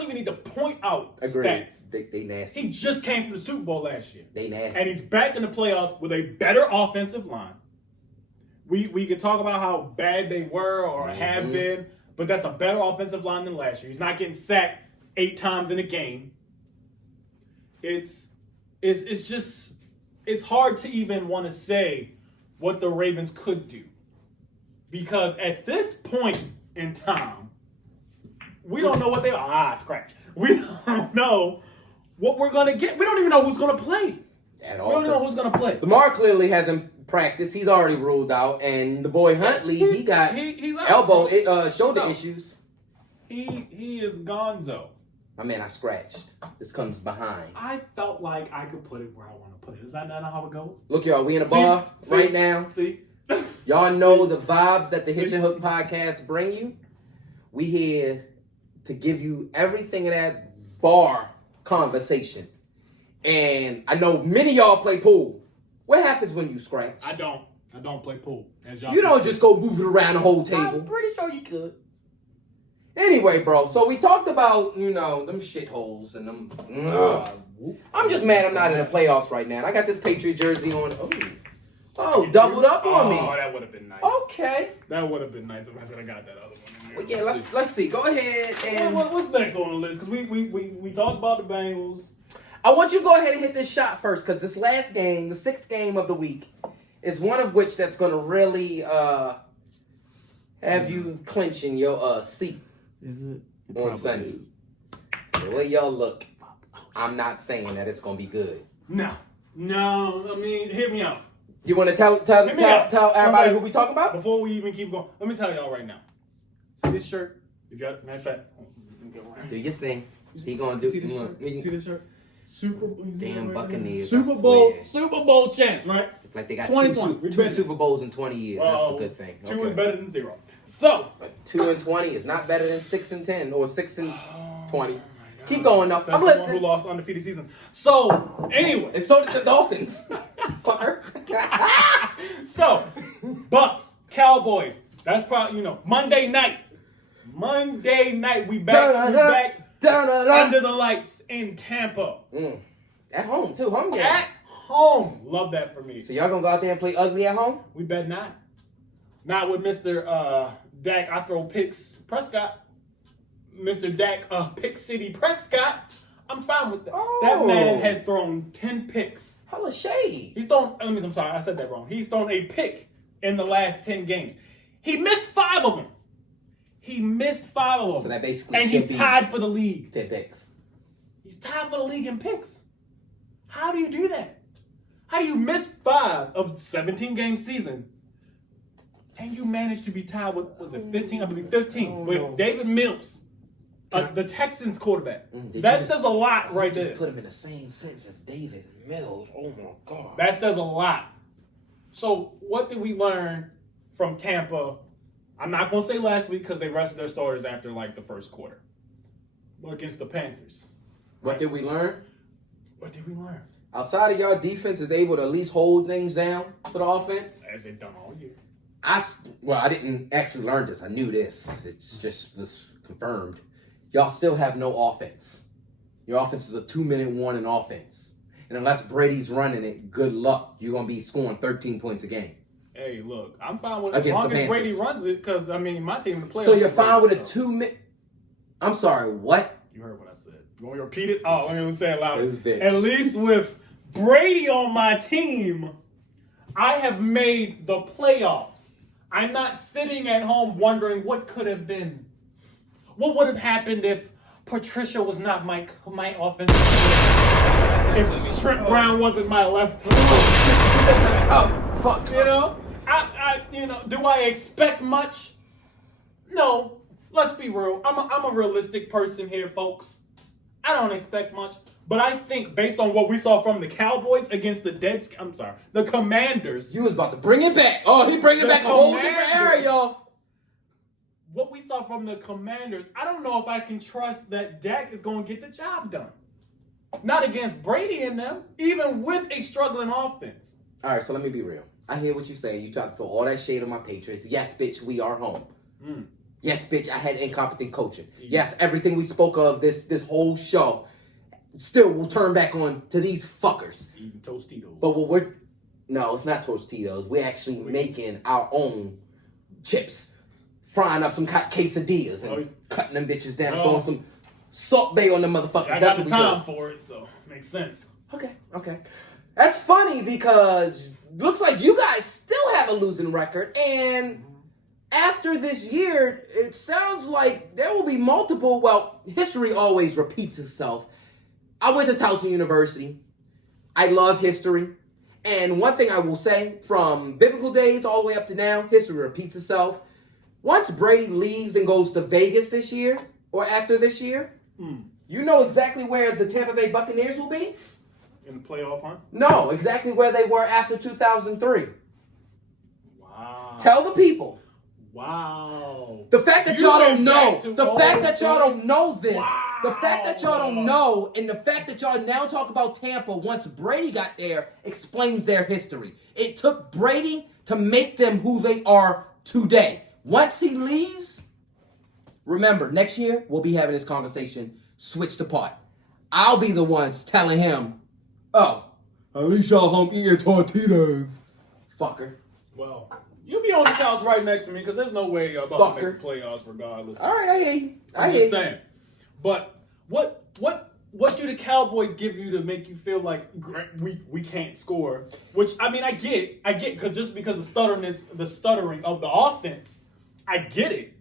even need to point out stats. They nasty. He just came from the Super Bowl last year. They nasty. And he's back in the playoffs with a better offensive line. We could talk about how bad they were or have been, but that's a better offensive line than last year. He's not getting sacked 8 times in a game. It's hard to even want to say what the Ravens could do. Because at this point in time, we don't know what they are. Scratch. We don't know what we're going to get. We don't even know who's going to play. At all. We don't know who's going to play. Lamar clearly hasn't practiced. He's already ruled out. And the boy Huntley, he got shoulder issues. He is gonzo. My man, I scratched. This comes behind. I felt like I could put it where I want to put it. Is that not how it goes? Look, y'all, we in a bar right now. See? Y'all know the vibes that the Hitchin Hook podcast bring you. We here to give you everything in that bar conversation. And I know many of y'all play pool. What happens when you scratch? I don't play pool. As y'all You don't just go move it around the whole table. I'm pretty sure you could. Anyway, bro, so we talked about, them shitholes and them. I'm just mad I'm not in the playoffs right now. I got this Patriot jersey on. Oh, doubled up on me. Oh, that would have been nice. Okay. That would have been nice if I could have got that other one in there. Well, yeah, let's see. Go ahead and. What's next on the list? Because we talked about the Bengals. I want you to go ahead and hit this shot first, because this last game, the 6th game of the week, is one of which that's going to really have you clinching your seat. Is it? On Sunday. The way y'all look, I'm not saying that it's going to be good. No. I mean, hear me out. You want to tell everybody who we talking about? Before we even keep going, let me tell y'all right now. See this shirt? If you matter of fact, do your thing. He gonna do. See this shirt? Super Bowl. Damn Buccaneers. Super Bowl champs, right? Like they got two Super Bowls in 20 years. That's a good thing. 2 is better than 0. So, but 2 and 20 is not better than 6 and 10 or 6 and 20. Keep going though. I'm listening. Who lost undefeated season? So, anyway, and so did the Dolphins. Fucker. So, Bucks, Cowboys. That's probably Monday night. We back. Under the lights in Tampa. At home too. Home game. At home. Love that for me. So y'all gonna go out there and play ugly at home? We bet not. Not with Mr. Dak. I throw picks. Prescott. Mr. Dak. Pick City Prescott. I'm fine with that. Oh. That man has thrown 10 picks. Hella shady. He's thrown. I'm sorry. I said that wrong. He's thrown a pick in the last 10 games. He missed 5 of them. So that basically and he's tied for the league. 10 picks. He's tied for the league in picks. How do you do that? How do you miss 5 of 17-game season and you manage to be tied with, was it 15? I believe 15 with David Mills, the Texans quarterback. That says a lot right there. Just put him in the same sentence as David Mills. Oh my God. That says a lot. So what did we learn from Tampa? I'm not going to say last week because they rested their starters after like the first quarter. But against the Panthers. What did we learn? Outside of y'all defense is able to at least hold things down for the offense. As they've done all year. I didn't actually learn this. I knew this. It's just was confirmed. Y'all still have no offense. Your offense is a 2-minute warning offense. And unless Brady's running it, good luck. You're going to be scoring 13 points a game. Hey, look, I'm fine with it as long as Brady runs it because, my team in the playoffs. So you're fine with a 2-minute... I'm sorry, what? You heard what I said. You want me to repeat it? Oh, let me say it louder. This bitch. At least with Brady on my team, I have made the playoffs. I'm not sitting at home wondering what could have been. What would have happened if Patricia was not my offensive? If Trent Brown wasn't my left. Oh, fuck. You know, do I expect much? No. Let's be real. I'm a realistic person here, folks. I don't expect much, but I think based on what we saw from the Cowboys against the the Commanders. You was about to bring it back. Oh, he bringing back a whole different area, y'all. What we saw from the Commanders, I don't know if I can trust that Dak is going to get the job done. Not against Brady and them, even with a struggling offense. All right, so let me be real. I hear what you're saying. You try to throw all that shade on my Patriots. Yes, bitch, we are home. Yes, bitch, I had incompetent coaching. Yes, everything we spoke of this whole show still will turn back on to these fuckers. Eating Tostitos. But no, it's not Tostitos. We're actually making our own chips. Frying up some quesadillas and cutting them bitches down, throwing some Salt Bay on the motherfuckers. I got the time for it, so makes sense. Okay. That's funny because looks like you guys still have a losing record, and after this year, it sounds like there will be multiple. Well, history always repeats itself. I went to Towson University. I love history, and one thing I will say, from biblical days all the way up to now, history repeats itself. Once Brady leaves and goes to Vegas this year, or after this year, you know exactly where the Tampa Bay Buccaneers will be? In the playoff hunt? No, exactly where they were after 2003. Wow. Tell the people. Wow. The fact that y'all don't know. The fact that y'all don't don't know this. Wow. The fact that y'all don't know, and the fact that y'all now talk about Tampa once Brady got there explains their history. It took Brady to make them who they are today. Once he leaves, remember, next year, we'll be having this conversation switched apart. I'll be the ones telling him, oh, at least y'all home eating tortillas. Fucker. Well, you'll be on the couch right next to me because there's no way you're about to make the playoffs regardless. All right, I hear you. I'm just saying. But what do the Cowboys give you to make you feel like we can't score? Which, I mean, I get because the stuttering of the offense, I get it.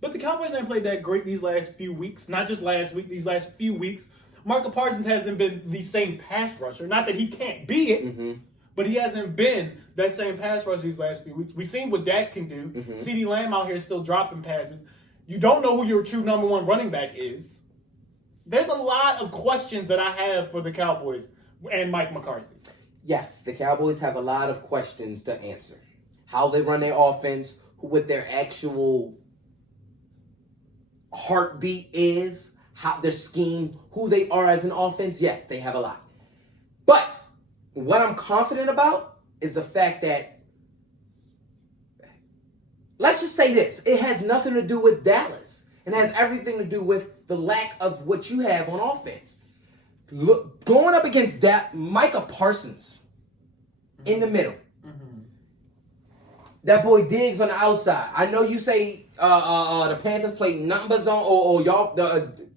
But the Cowboys ain't played that great these last few weeks. Not just last week, these last few weeks. Micah Parsons hasn't been the same pass rusher. Not that he can't be it, but he hasn't been that same pass rusher these last few weeks. We've seen what Dak can do. CeeDee Lamb out here still dropping passes. You don't know who your true number one running back is. There's a lot of questions that I have for the Cowboys and Mike McCarthy. Yes, the Cowboys have a lot of questions to answer. How they run their offense, what their actual heartbeat is, how their scheme, who they are as an offense. Yes, they have a lot. But what I'm confident about is the fact that, let's just say this, it has nothing to do with Dallas. It has everything to do with the lack of what you have on offense. Look, going up against Micah Parsons in the middle. That boy Diggs on the outside. I know you say the Panthers played nothing but zone, or y'all,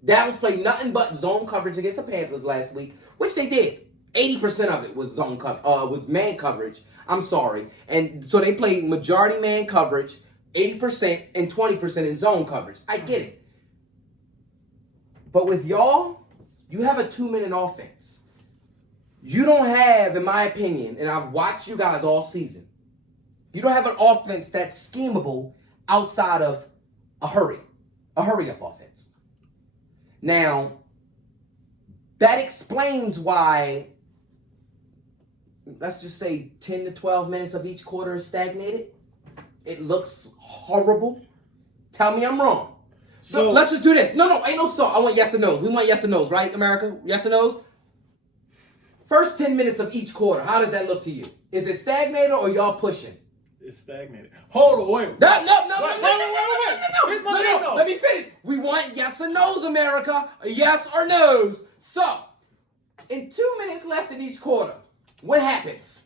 Dallas played nothing but zone coverage against the Panthers last week, which they did. 80% of it was was man coverage. I'm sorry, and so they played majority man coverage, 80% and 20% in zone coverage. I get it, but with y'all, you have a 2-minute offense. You don't have, in my opinion, and I've watched you guys all season. You don't have an offense that's schemable outside of a hurry-up offense. Now, that explains why, let's just say 10 to 12 minutes of each quarter is stagnated. It looks horrible. Tell me I'm wrong. So let's just do this. No, ain't no so. I want yes or no's. We want yes or no's, right, America? Yes or no's? First 10 minutes of each quarter, how does that look to you? Is it stagnated or y'all pushing? It's stagnated. Hold on, wait. No. Let me finish. We want yes or no's, America. Yes or no's. So, in 2 minutes left in each quarter, what happens?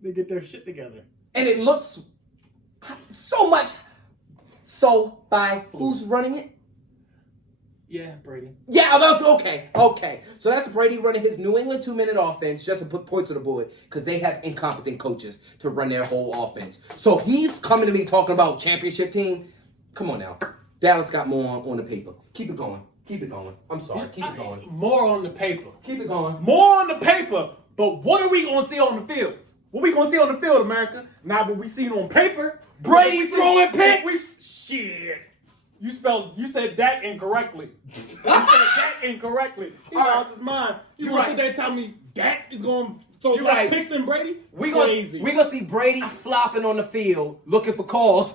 They get their shit together. And it looks so much so by who's running it? Yeah, Brady. Yeah, okay. So that's Brady running his New England 2-minute offense just to put points on the board because they have incompetent coaches to run their whole offense. So he's coming to me talking about championship team. Come on now. Dallas got more on the paper. Keep it going. Keep it going. I'm sorry. Keep it going. More on the paper. Keep it going. More on the paper. But what are we going to see on the field? What we going to see on the field, America? Not what we seen on paper. Brady throwing picks. Shit. You said that incorrectly. You said that incorrectly. He lost his mind. You want to sit there and tell me Dak is going to throw less picks than Brady? We gonna see Brady flopping on the field looking for calls.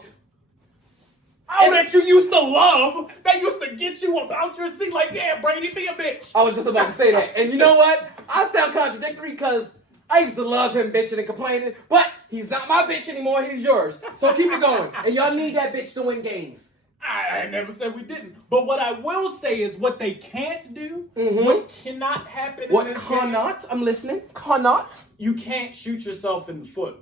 Oh, that you used to love. That used to get you about your seat. Like, yeah, Brady, be a bitch. I was just about to say that. And you know what? I sound contradictory because I used to love him bitching and complaining, but he's not my bitch anymore. He's yours. So keep it going. And y'all need that bitch to win games. I never said we didn't. But what I will say is what they can't do, what cannot happen What in this cannot? game, I'm listening. Cannot? you can't shoot yourself in the foot.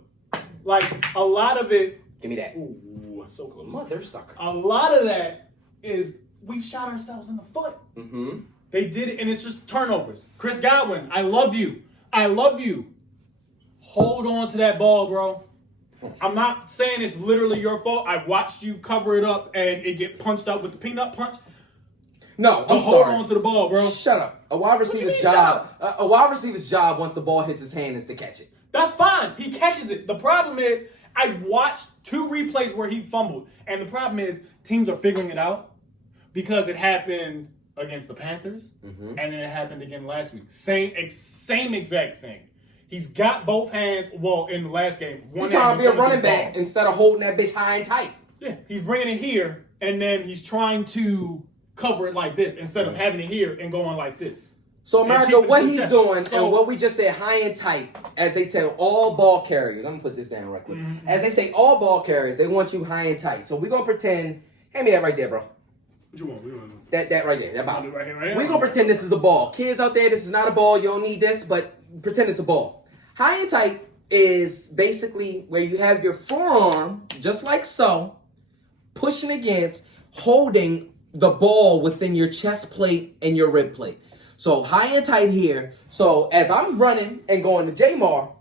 Like, a lot of it... Give me that. Ooh, so close. Mother sucker. A lot of that is we've shot ourselves in the foot. Mm-hmm. They did it, and it's just turnovers. Chris Godwin, I love you. I love you. Hold on to that ball, bro. I'm not saying it's literally your fault. I watched you cover it up and it get punched out with the peanut punch. No, But I'm hold sorry. on to the ball, bro. Shut up. A wide receiver's mean, job. A wide receiver's job once the ball hits his hand is to catch it. That's fine. He catches it. The problem is I watched 2 replays where he fumbled. And the problem is teams are figuring it out because it happened against the Panthers and then it happened again last week. Same exact thing. He's got both hands. Well, in the last game, He's trying to be a running back instead of holding that bitch high and tight. Yeah, he's bringing it here, and then he's trying to cover it like this instead of having it here and going like this. So, America, what he's doing So- and what we just said, high and tight, as they tell all ball carriers. I'm going to put this down right quick. As they say, all ball carriers, they want you high and tight. So, we're going to pretend, hand me that right there, bro. What you want? That right there, that ball. Right here, We're going to pretend this is a ball. Kids out there, this is not a ball. You don't need this, but pretend it's a ball. High and tight is basically where you have your forearm, just like so, pushing against, holding the ball within your chest plate and your rib plate. So high and tight here. So as I'm running and going to Jamar,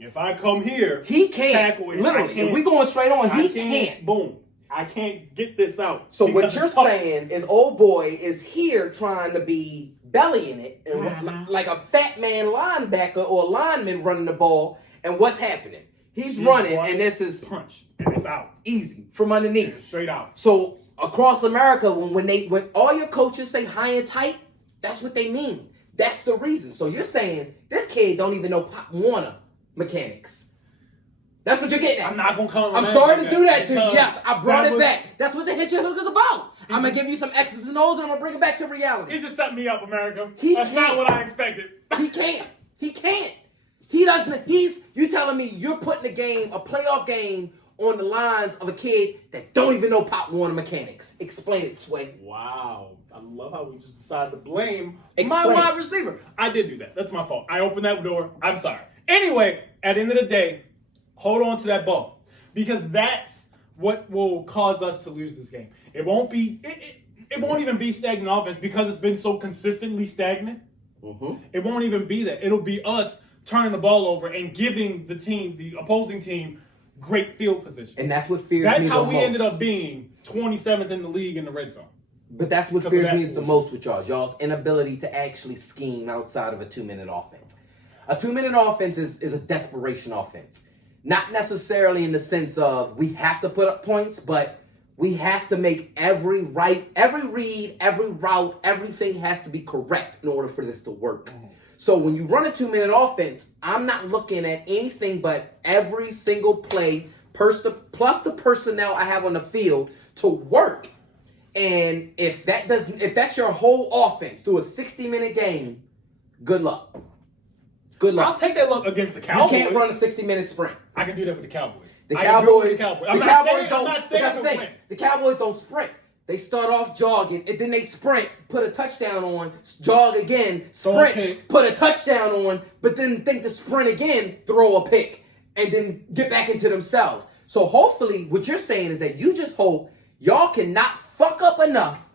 if I come here, he can't. Tackle it. Literally, if we going straight on, he can't. Boom. I can't get this out. So what you're saying is old boy is here trying to be bellying it, and like a fat man linebacker or lineman running the ball, and what's happening? He's running, and this is punch, and it's out. Easy from underneath. Straight out. So across America, when all your coaches say high and tight, that's what they mean. That's the reason. So you're saying this kid don't even know Pop Warner mechanics. That's what you're getting at. I'm not gonna come. I'm sorry to do that to you. Yes, I brought it back. That's what the Hitchin hook is about. I'm gonna give you some X's and O's, and I'm gonna bring it back to reality. He just set me up, America. That's not what I expected. He can't. He can't. He doesn't. You telling me you're putting a playoff game, on the lines of a kid that don't even know Pop Warner mechanics. Explain it, Sway. Wow. I love how we just decided to blame Explain. my wide receiver. I did do that. That's my fault. I opened that door. I'm sorry. Anyway, at the end of the day, hold on to that ball. Because that's what will cause us to lose this game. It won't be it won't even be stagnant offense because it's been so consistently stagnant. Mm-hmm. It won't even be that. It'll be us turning the ball over and giving the opposing team, great field position. And that's what fears me That's the how most. we ended up being 27th in the league in the red zone. But that's what fears me the most with y'all's inability to actually scheme outside of a 2-minute offense. A 2-minute offense is a desperation offense. Not necessarily in the sense of we have to put up points, but we have to make every read, every route, everything has to be correct in order for this to work. Mm-hmm. So when you run a 2-minute offense, I'm not looking at anything but every single play plus the personnel I have on the field to work. And if that's your whole offense through a 60-minute game, good luck. Good luck. I'll take that look against the Cowboys. You can't run a 60-minute sprint. I can do that with the Cowboys. The Cowboys I'm not saying that's the thing. The Cowboys don't sprint. They start off jogging, and then they sprint, put a touchdown on, jog again, sprint, put a touchdown on, but then think to sprint again, throw a pick, and then get back into themselves. So hopefully what you're saying is that you just hope y'all cannot fuck up enough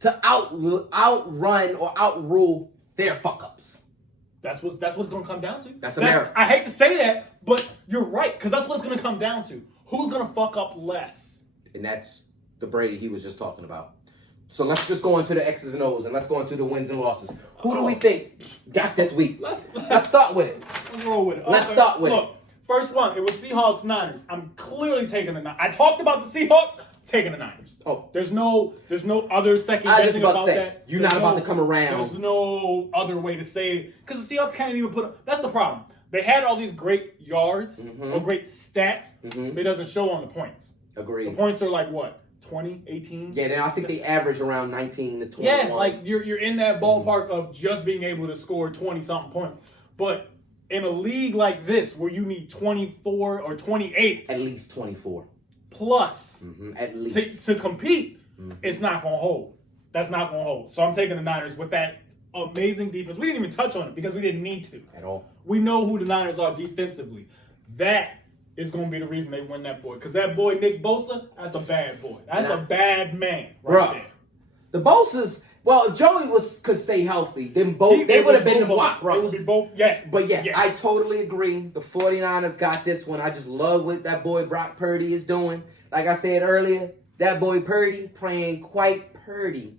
to outrun or outrule their fuck-ups. That's what's going to come down to. That's America. I hate to say that, but you're right, because that's what it's going to come down to. Who's going to fuck up less? And that's the Brady he was just talking about. So let's just go into the X's and O's and let's go into the wins and losses. Who do we think got this week? Let's start with it. Let's roll with it. Let's start with it. First one, it was Seahawks-Niners. I'm clearly taking the Niners. I talked about the Seahawks, taking the Niners. Oh. There's no other second guessing about that. You're not about to come around. There's no other way to say, because the Seahawks can't even put up. That's the problem. They had all these great yards or great stats, but it doesn't show on the points. Agreed. The points are like what? 20, 18? Yeah, then I think they average around 19 to 21. Yeah, like you're in that ballpark of just being able to score 20-something points. But in a league like this where you need 24 or 28. At least 24. Plus. At least. To compete, it's not going to hold. That's not going to hold. So I'm taking the Niners with that amazing defense. We didn't even touch on it because we didn't need to. At all. We know who the Niners are defensively. That is going to be the reason they win that boy. Because that boy, Nick Bosa, that's a bad boy. That's a bad man there. The Bosas, well, if Joey could stay healthy, then they would have been the Watt brothers. They would be both, yeah. But yeah, I totally agree. The 49ers got this one. I just love what that boy Brock Purdy is doing. Like I said earlier, that boy Purdy playing quite Purdy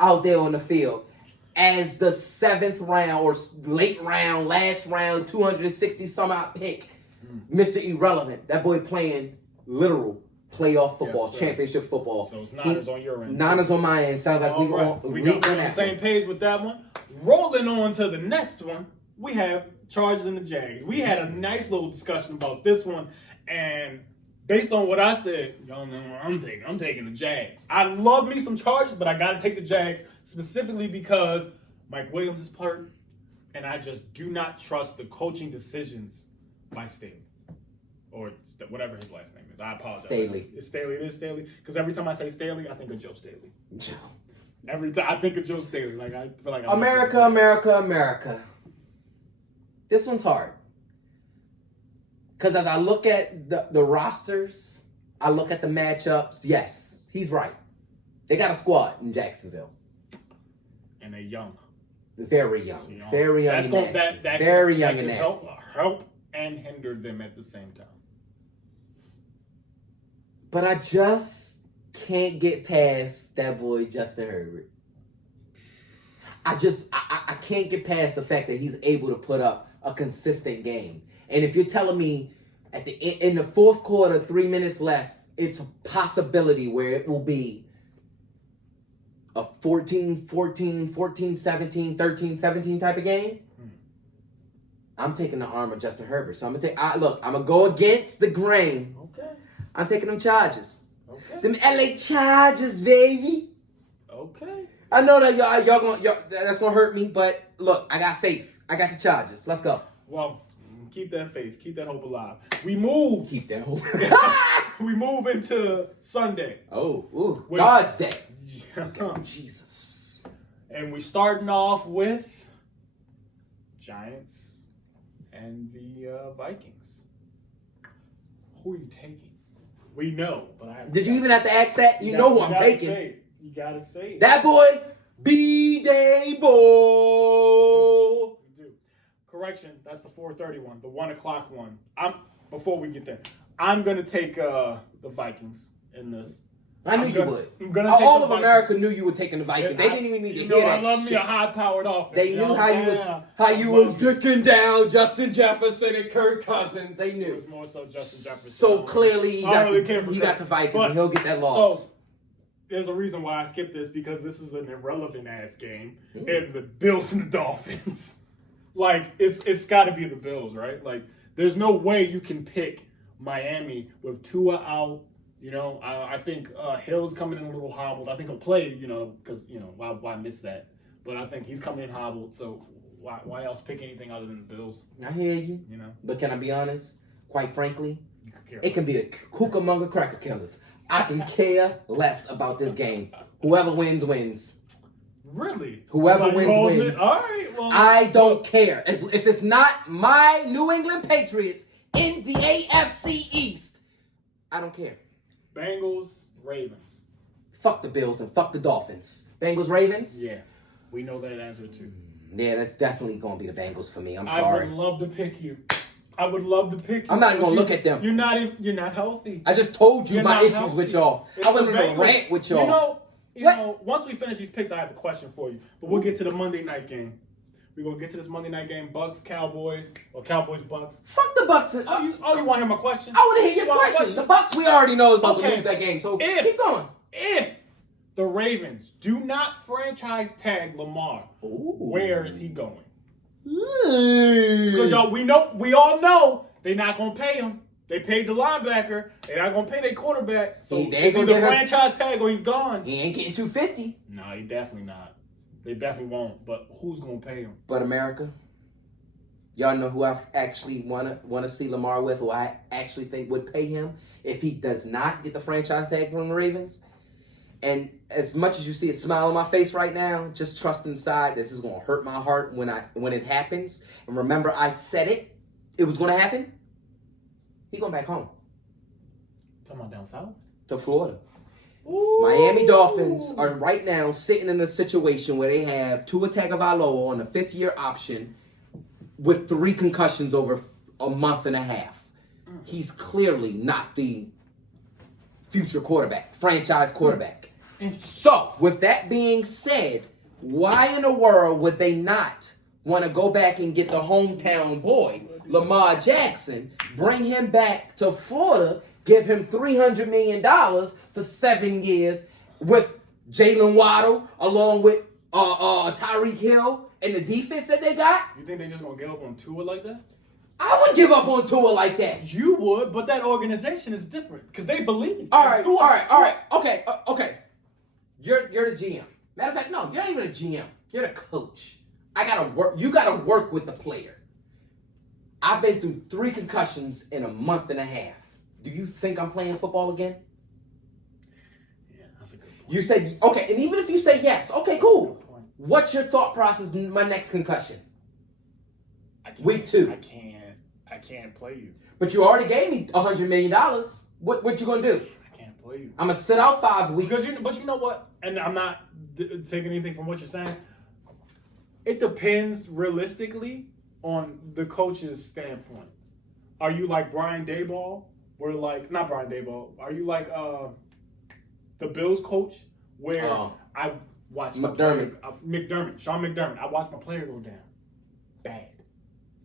out there on the field. As the 7th round or late round, last round, 260-some-odd pick, Mr. Irrelevant. That boy playing literal playoff football, championship football. So it's Niners on your end. Niners on my end. Sounds like we're on the same page with that one. Rolling on to the next one, we have Chargers and the Jags. We had a nice little discussion about this one, and based on what I said, y'all know what I'm taking. I'm taking the Jags. I love me some Chargers, but I got to take the Jags specifically because Mike Williams is hurt, and I just do not trust the coaching decisions by Staley. Or whatever his last name is. I apologize. Staley. It's Staley. It is Staley. Because every time I say Staley, I think of Joe Staley. Every time I think of Joe Staley. Like I feel like America. This one's hard. Because as I look at the rosters, I look at the matchups. Yes, he's right. They got a squad in Jacksonville. And they're young. Very young. Very young and nasty. Very young and nasty. Help and hinder them at the same time. But I just can't get past that boy Justin Herbert. I can't get past the fact that he's able to put up a consistent game. And if you're telling me in the fourth quarter, 3 minutes left, it's a possibility where it will be a 14-17, 13-17 type of game, I'm taking the arm of Justin Herbert. So I'm gonna go against the grain. Okay. I'm taking them Chargers. Okay. Them LA Chargers, baby. Okay. I know that y'all that's gonna hurt me, but look, I got faith. I got the Chargers. Let's go. Well, keep that faith. Keep that hope alive. We move. Keep that hope. We move into Sunday. Oh, God's Day. Jesus. And we starting off with Giants and the Vikings. Who are you taking? We know, but I did you even have to ask that? You know who I'm taking. You gotta say it. That boy, B-Day Boy. We do. Correction, that's the 4:30 one, the 1 o'clock one. Before we get there, I'm gonna take the Vikings in this. I knew you would. I'm gonna take all of America knew you were taking the Vikings. They didn't even need to hear that. I love me a high-powered offense. They knew how you was dicking down Justin Jefferson and Kirk Cousins. They knew. It was more so Justin Jefferson. So clearly he got the Vikings, but, and he'll get that loss. So there's a reason why I skipped this, because this is an irrelevant ass game, and the Bills and the Dolphins. Like it's got to be the Bills, right? Like there's no way you can pick Miami with Tua out. You know, I think Hill's coming in a little hobbled. I think he'll play, because, why miss that? But I think he's coming in hobbled, so why else pick anything other than the Bills? I hear you. But can I be honest? Quite frankly, it can be the Cucamonga Cracker Killers. I can care less about this game. Whoever wins, wins. Really? Whoever wins, wins. All right, well. I don't care. If it's not my New England Patriots in the AFC East, I don't care. Bengals, Ravens. Fuck the Bills and fuck the Dolphins. Bengals, Ravens? Yeah, we know that answer too. Yeah, that's definitely going to be the Bengals for me. I'm sorry. I would love to pick you. I would love to pick you. I'm not even gonna look at them. You're not healthy. I just told you You're my not issues healthy. with y'all. It's I went the on a Bengals. rant with y'all. You know, once we finish these picks, I have a question for you. But we'll get to the Monday night game. We're gonna get to this Monday night game, Bucks, Cowboys, or Cowboys, Bucks. Fuck the Bucks. You want to hear my question? I want to hear your question. The Bucks, we already know about to lose that game, so keep going. If the Ravens do not franchise tag Lamar, where is he going? Because we all know they're not gonna pay him. They paid the linebacker. They're not gonna pay their quarterback. So it's either franchise tag or he's gone. He ain't getting $250. No, he definitely not. They definitely won't. But who's gonna pay him? But America, y'all know who I actually wanna see Lamar with, who I actually think would pay him if he does not get the franchise tag from the Ravens. And as much as you see a smile on my face right now, just trust inside this is gonna hurt my heart when it happens. And remember, I said it was gonna happen. He going back home. Talking about down south? To Florida. Ooh. Miami Dolphins are right now sitting in a situation where they have Tua Tagovailoa on a 5th-year option with 3 concussions over a month and a half. He's clearly not the future quarterback, franchise quarterback. So, with that being said, why in the world would they not want to go back and get the hometown boy, Lamar Jackson, bring him back to Florida, give him $300 million for 7 years with Jalen Waddle, along with Tyreek Hill and the defense that they got? You think they're just going to give up on Tua like that? I would give up on Tua like that. You would, but that organization is different because they believe. All right. Okay. You're the GM. Matter of fact, no, you're not even a GM. You're the coach. You gotta work with the player. I've been through 3 concussions in a month and a half. Do you think I'm playing football again? Yeah, that's a good point. You said, okay, and even if you say yes, okay, cool. What's your thought process in my next concussion? Week 2. I can't play you. But you already gave me $100 million. What you gonna do? I can't play you. I'm gonna sit out 5 weeks. But you know what? And I'm not taking anything from what you're saying. It depends realistically on the coach's standpoint. Are you like Brian Daboll? Not Brian Daboll. Are you like the Bills coach? Where I watch McDermott. Sean McDermott. I watched my player go down. Bad.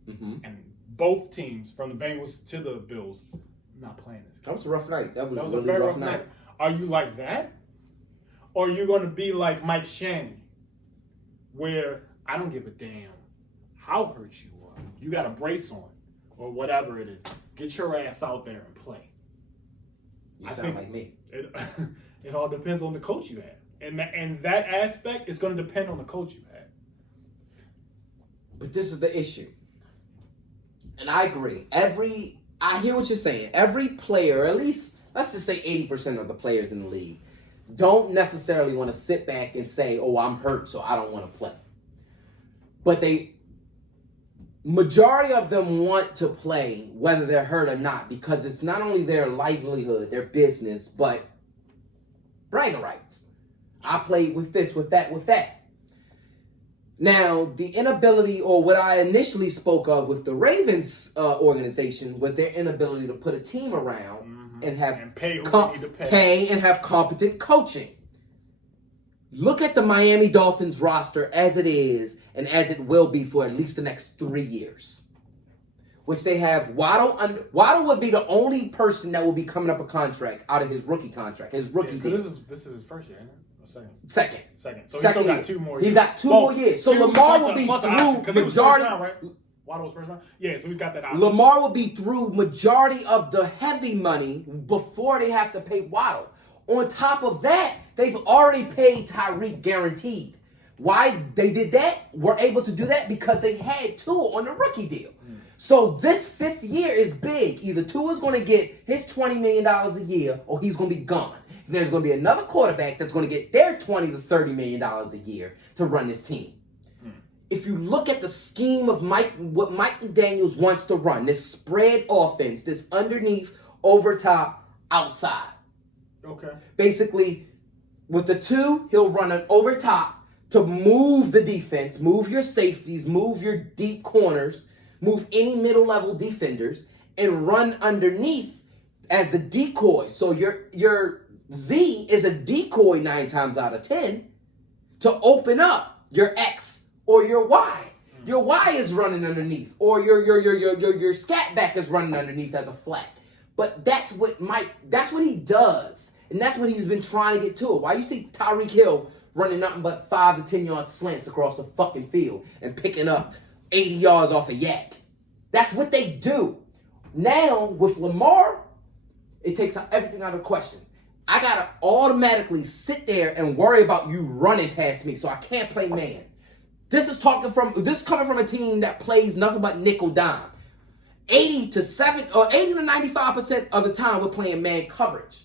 Mm-hmm. And both teams, from the Bengals to the Bills, not playing this game. That was a rough night. That was a really very rough night. Are you like that? Or are you going to be like Mike Shannon, where I don't give a damn how hurt you are. You got a brace on or whatever it is. Get your ass out there and play. You sound like me. It all depends on the coach you have. And that aspect is going to depend on the coach you have. But this is the issue. And I agree. I hear what you're saying. Every player, or at least, let's just say 80% of the players in the league, don't necessarily want to sit back and say, oh, I'm hurt, so I don't want to play. But majority of them want to play whether they're hurt or not, because it's not only their livelihood, their business, but bragging rights. I played with this, with that, with that. Now, the inability, or what I initially spoke of with the Ravens organization, was their inability to put a team around and have pay who need to pay and have competent coaching. Look at the Miami Dolphins roster as it is and as it will be for at least the next 3 years, which they have Waddle. Waddle would be the only person that will be coming up a contract out of his rookie contract, his rookie deal. This is his first year, isn't it? Second. So he still got 2 more years. He's got 2 more years. So Lamar will be through majority. Right? Waddle was first round? Yeah, so he's got that option. Lamar will be through majority of the heavy money before they have to pay Waddle. On top of that, they've already paid Tyreek guaranteed. Why they did that? Were able to do that because they had Tua on the rookie deal. So this 5th year is big. Either Tua's going to get his $20 million a year or he's going to be gone. There's going to be another quarterback that's going to get their $20 to $30 million a year to run this team. If you look at the scheme of what Mike McDaniels wants to run, this spread offense, this underneath, over top, outside. Okay. Basically, with the 2, he'll run an over top to move the defense, move your safeties, move your deep corners, move any middle-level defenders, and run underneath as the decoy. So your Z is a decoy 9 times out of 10 to open up your X or your Y. Your Y is running underneath, or your scat back is running underneath as a flat. But that's what he does. And that's what he's been trying to get to. Why you see Tyreek Hill running nothing but 5 to 10 yard slants across the fucking field and picking up 80 yards off a yak? That's what they do. Now, with Lamar, it takes everything out of the question. I gotta automatically sit there and worry about you running past me, so I can't play man. This is coming from a team that plays nothing but nickel dime. 80 to 95% of the time we're playing man coverage.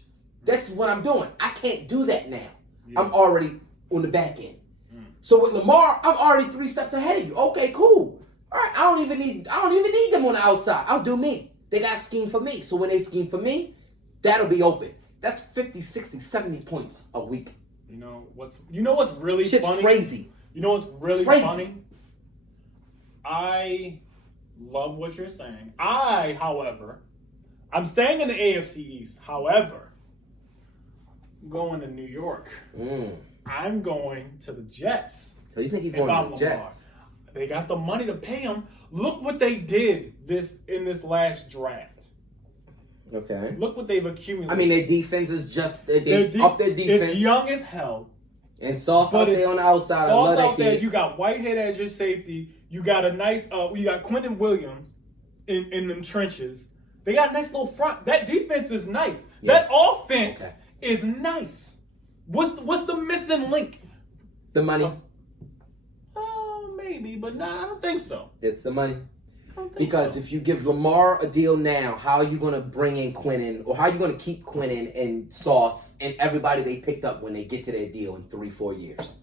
This is what I'm doing. I can't do that now. Yeah. I'm already on the back end. So with Lamar, I'm already 3 steps ahead of you. Okay, cool. All right, I don't even need them on the outside. I'll do me. They got scheme for me. So when they scheme for me, that'll be open. That's 50, 60, 70 points a week. You know what's really Shit's funny? Crazy. You know what's really funny? I love what you're saying. However, I'm staying in the AFC East. However, I'm going to New York. I'm going to the Jets. So you think he's going to the Jets? They got the money to pay him. Look what they did in this last draft. Okay. Look what they've accumulated. I mean, their defense is just they up their defense. It's young as hell. And Sauce out there on the outside. Sauce out there. You got Whitehead as your safety. You got a nice. You got Quentin Williams in them trenches. They got a nice little front. That defense is nice. Yeah. That offense is nice. What's the missing link? The money. Maybe, but I don't think so. It's the money. Because if you give Lamar a deal now, how are you going to bring in Quentin, or how are you going to keep Quentin and Sauce and everybody they picked up when they get to their deal in 3-4 years?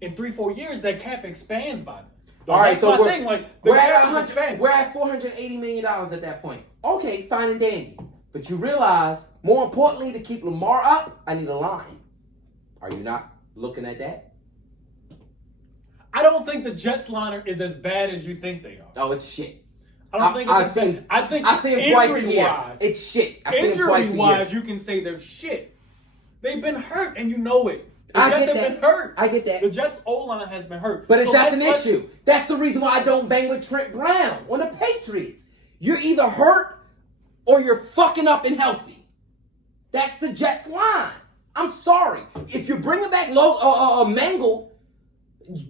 In 3-4 years, that cap expands by them. All right, so we're at $480 million at that point. Okay, fine and dandy. But you realize, more importantly, to keep Lamar up, I need a line. Are you not looking at that? I don't think the Jets liner is as bad as you think they are. Oh, it's shit. I don't think it's as bad. I see him twice a year. It's shit. Injury-wise, you can say they're shit. They've been hurt, and you know it. The Jets have been hurt. I get that. The Jets' O-line has been hurt. But that's an issue. That's the reason why I don't bang with Trent Brown on the Patriots. You're either hurt or you're fucking up and healthy. That's the Jets' line. I'm sorry. If you're bringing back Mangle,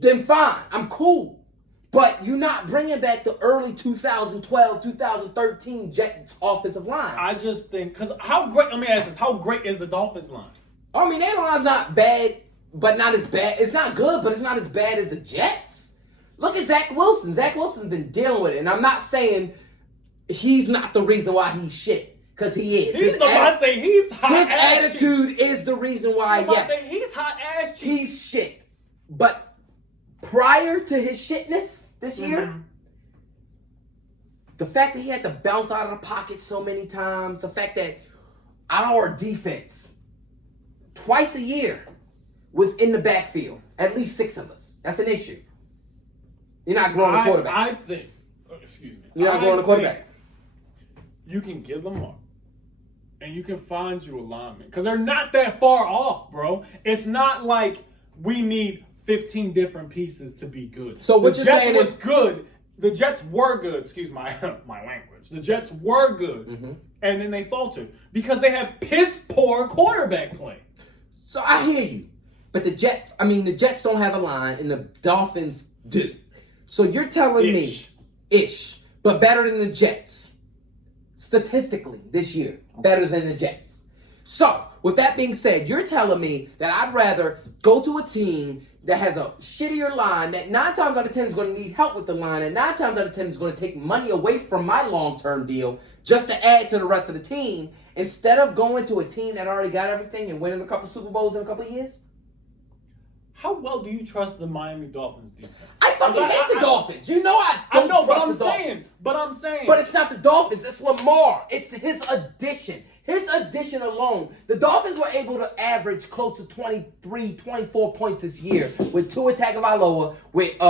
then fine. I'm cool. But you're not bringing back the early 2012, 2013 Jets offensive line. I just think, because let me ask this, how great is the Dolphins line? I mean, their line's not bad, but not as bad. It's not good, but it's not as bad as the Jets. Look at Zach Wilson. Zach Wilson's been dealing with it. And I'm not saying he's not the reason why he's shit, because he is. He's hot his ass attitude cheeks. Is the reason why, He's hot ass cheeks. He's shit. But prior to his shitness this year, the fact that he had to bounce out of the pocket so many times, the fact that our defense, twice a year, was in the backfield, at least 6 of us. That's an issue. You're not growing a quarterback. You're not growing a quarterback. You can get Lamar, and you can find you a lineman, because they're not that far off, bro. It's not like we need 15 different pieces to be good. So what you're saying is good. The Jets were good. Excuse my language. The Jets were good, and then they faltered because they have piss poor quarterback play. So I hear you, but the Jets don't have a line, and the Dolphins do. So you're telling me, but better than the Jets, statistically this year, better than the Jets. So with that being said, you're telling me that I'd rather go to a team that has a shittier line, that 9 times out of 10 is going to need help with the line, and 9 times out of 10 is going to take money away from my long-term deal just to add to the rest of the team, instead of going to a team that already got everything and winning a couple Super Bowls in a couple of years? How well do you trust the Miami Dolphins defense? I fucking hate the Dolphins. You know I don't trust the Dolphins. But I'm saying. But it's not the Dolphins. It's Lamar. It's his addition. His addition alone. The Dolphins were able to average close to 23, 24 points this year with Tua Tagovailoa, with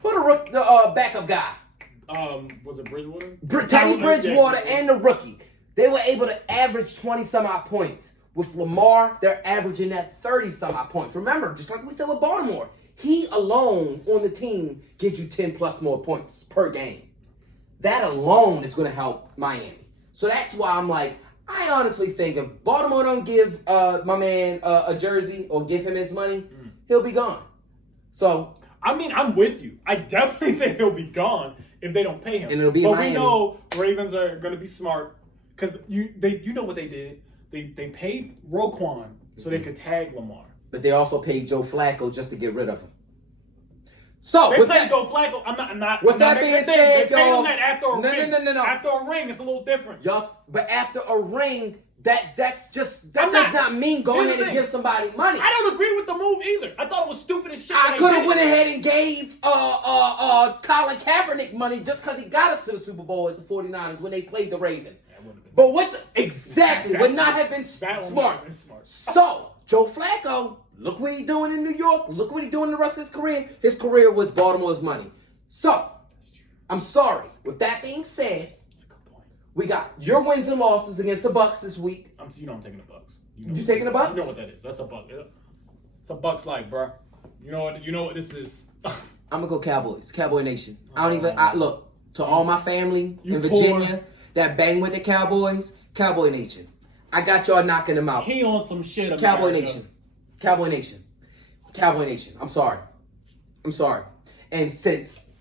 Who the backup guy? Was it Bridgewater? Teddy Bridgewater and the rookie. They were able to average 20-some-odd points. With Lamar, they're averaging at 30-some-odd points. Remember, just like we said with Baltimore, he alone on the team gives you 10+ more points per game. That alone is going to help Miami. So that's why I'm like, I honestly think if Baltimore don't give my man a jersey or give him his money, he'll be gone. So, I mean, I'm with you. I definitely think he'll be gone if they don't pay him. And it'll be but Miami. We know Ravens are going to be smart because you know what they did. They paid Roquan so they could tag Lamar. But they also paid Joe Flacco just to get rid of him. So they paid Joe Flacco. I'm not. With that being said, they paid him that after a ring. No. After a ring, it's a little different. Yes, but after a ring, that does I'm not mean go Here's ahead the and thing. give somebody money. I don't agree with the move either. I thought it was stupid as shit. I could have went ahead and gave Colin Kaepernick money just because he got us to the Super Bowl at the 49ers when they played the Ravens. But exactly would not have been smart. So Joe Flacco, look what he's doing in New York. Look what he's doing the rest of his career. His career was Baltimore's money. So I'm sorry. With that being said, we got your wins and losses against the Bucks this week. I'm taking the Bucks. You taking the Bucks? You know what that is? That's a Buck. It's a Bucks like, bro. You know what this is. I'm gonna go Cowboys. Cowboy Nation. Look to all my family in poor. Virginia that bang with the Cowboys. Cowboy Nation. I got y'all knocking them out. He on some shit. Cowboy America. Nation. Cowboy Nation. Cowboy Nation. I'm sorry. And since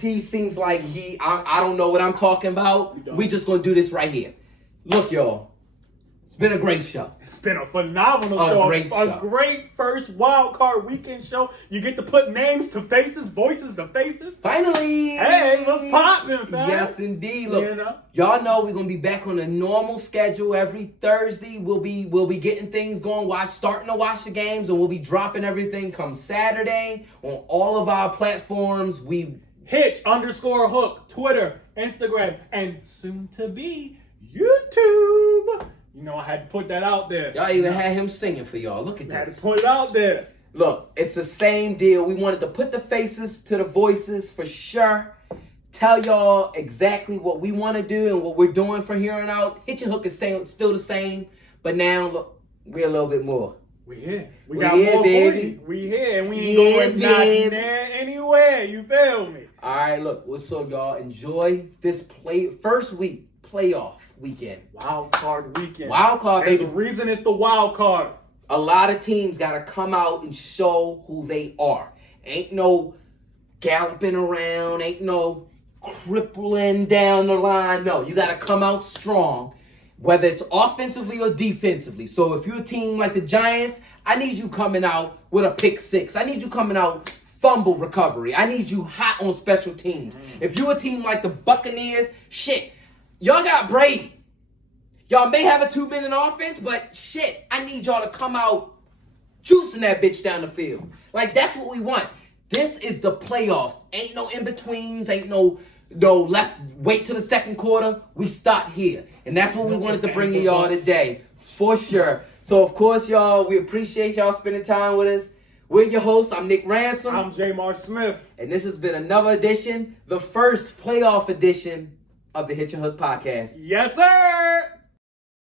he seems like I don't know what I'm talking about, we just gonna do this right here. Look, y'all. It's been a great show. It's been a phenomenal show. A great first wild card weekend show. You get to put names to faces, voices to faces. Finally! Hey, what's poppin', fam? Yes, indeed. Look, y'all know we're gonna be back on a normal schedule every Thursday. We'll be getting things going. Starting to watch the games, and we'll be dropping everything come Saturday on all of our platforms. Hitch_hook, Twitter, Instagram, and soon to be YouTube. You know, I had to put that out there. Y'all even had him singing for y'all. Look at I had this. to put it out there. Look, it's the same deal. We wanted to put the faces to the voices for sure. Tell y'all exactly what we want to do and what we're doing from here on out. Hitchin Hook is still the same, but now look, we're a little bit more. We here. We got more baby. for you. We here, and we ain't going there anywhere. You feel me? All right, look. So y'all enjoy this first week playoff weekend. Wild card weekend. Wild card, baby. There's a reason it's the wild card. A lot of teams got to come out and show who they are. Ain't no galloping around. Ain't no crippling down the line. No, you got to come out strong, whether it's offensively or defensively. So if you're a team like the Giants, I need you coming out with a pick six. I need you coming out fumble recovery. I need you hot on special teams. If you're a team like the Buccaneers, shit, y'all got Brady. Y'all may have a 2-minute offense, but shit, I need y'all to come out juicing that bitch down the field. Like, that's what we want. This is the playoffs. Ain't no in-betweens. Ain't no, let's wait till the second quarter. We start here. And that's what we wanted to bring to y'all today. For sure. So, of course, y'all, we appreciate y'all spending time with us. We're your hosts. I'm Nick Ransom. I'm Jamar Smith. And this has been another edition, the first playoff edition of the Hitchin Hook Podcast. Yes, sir.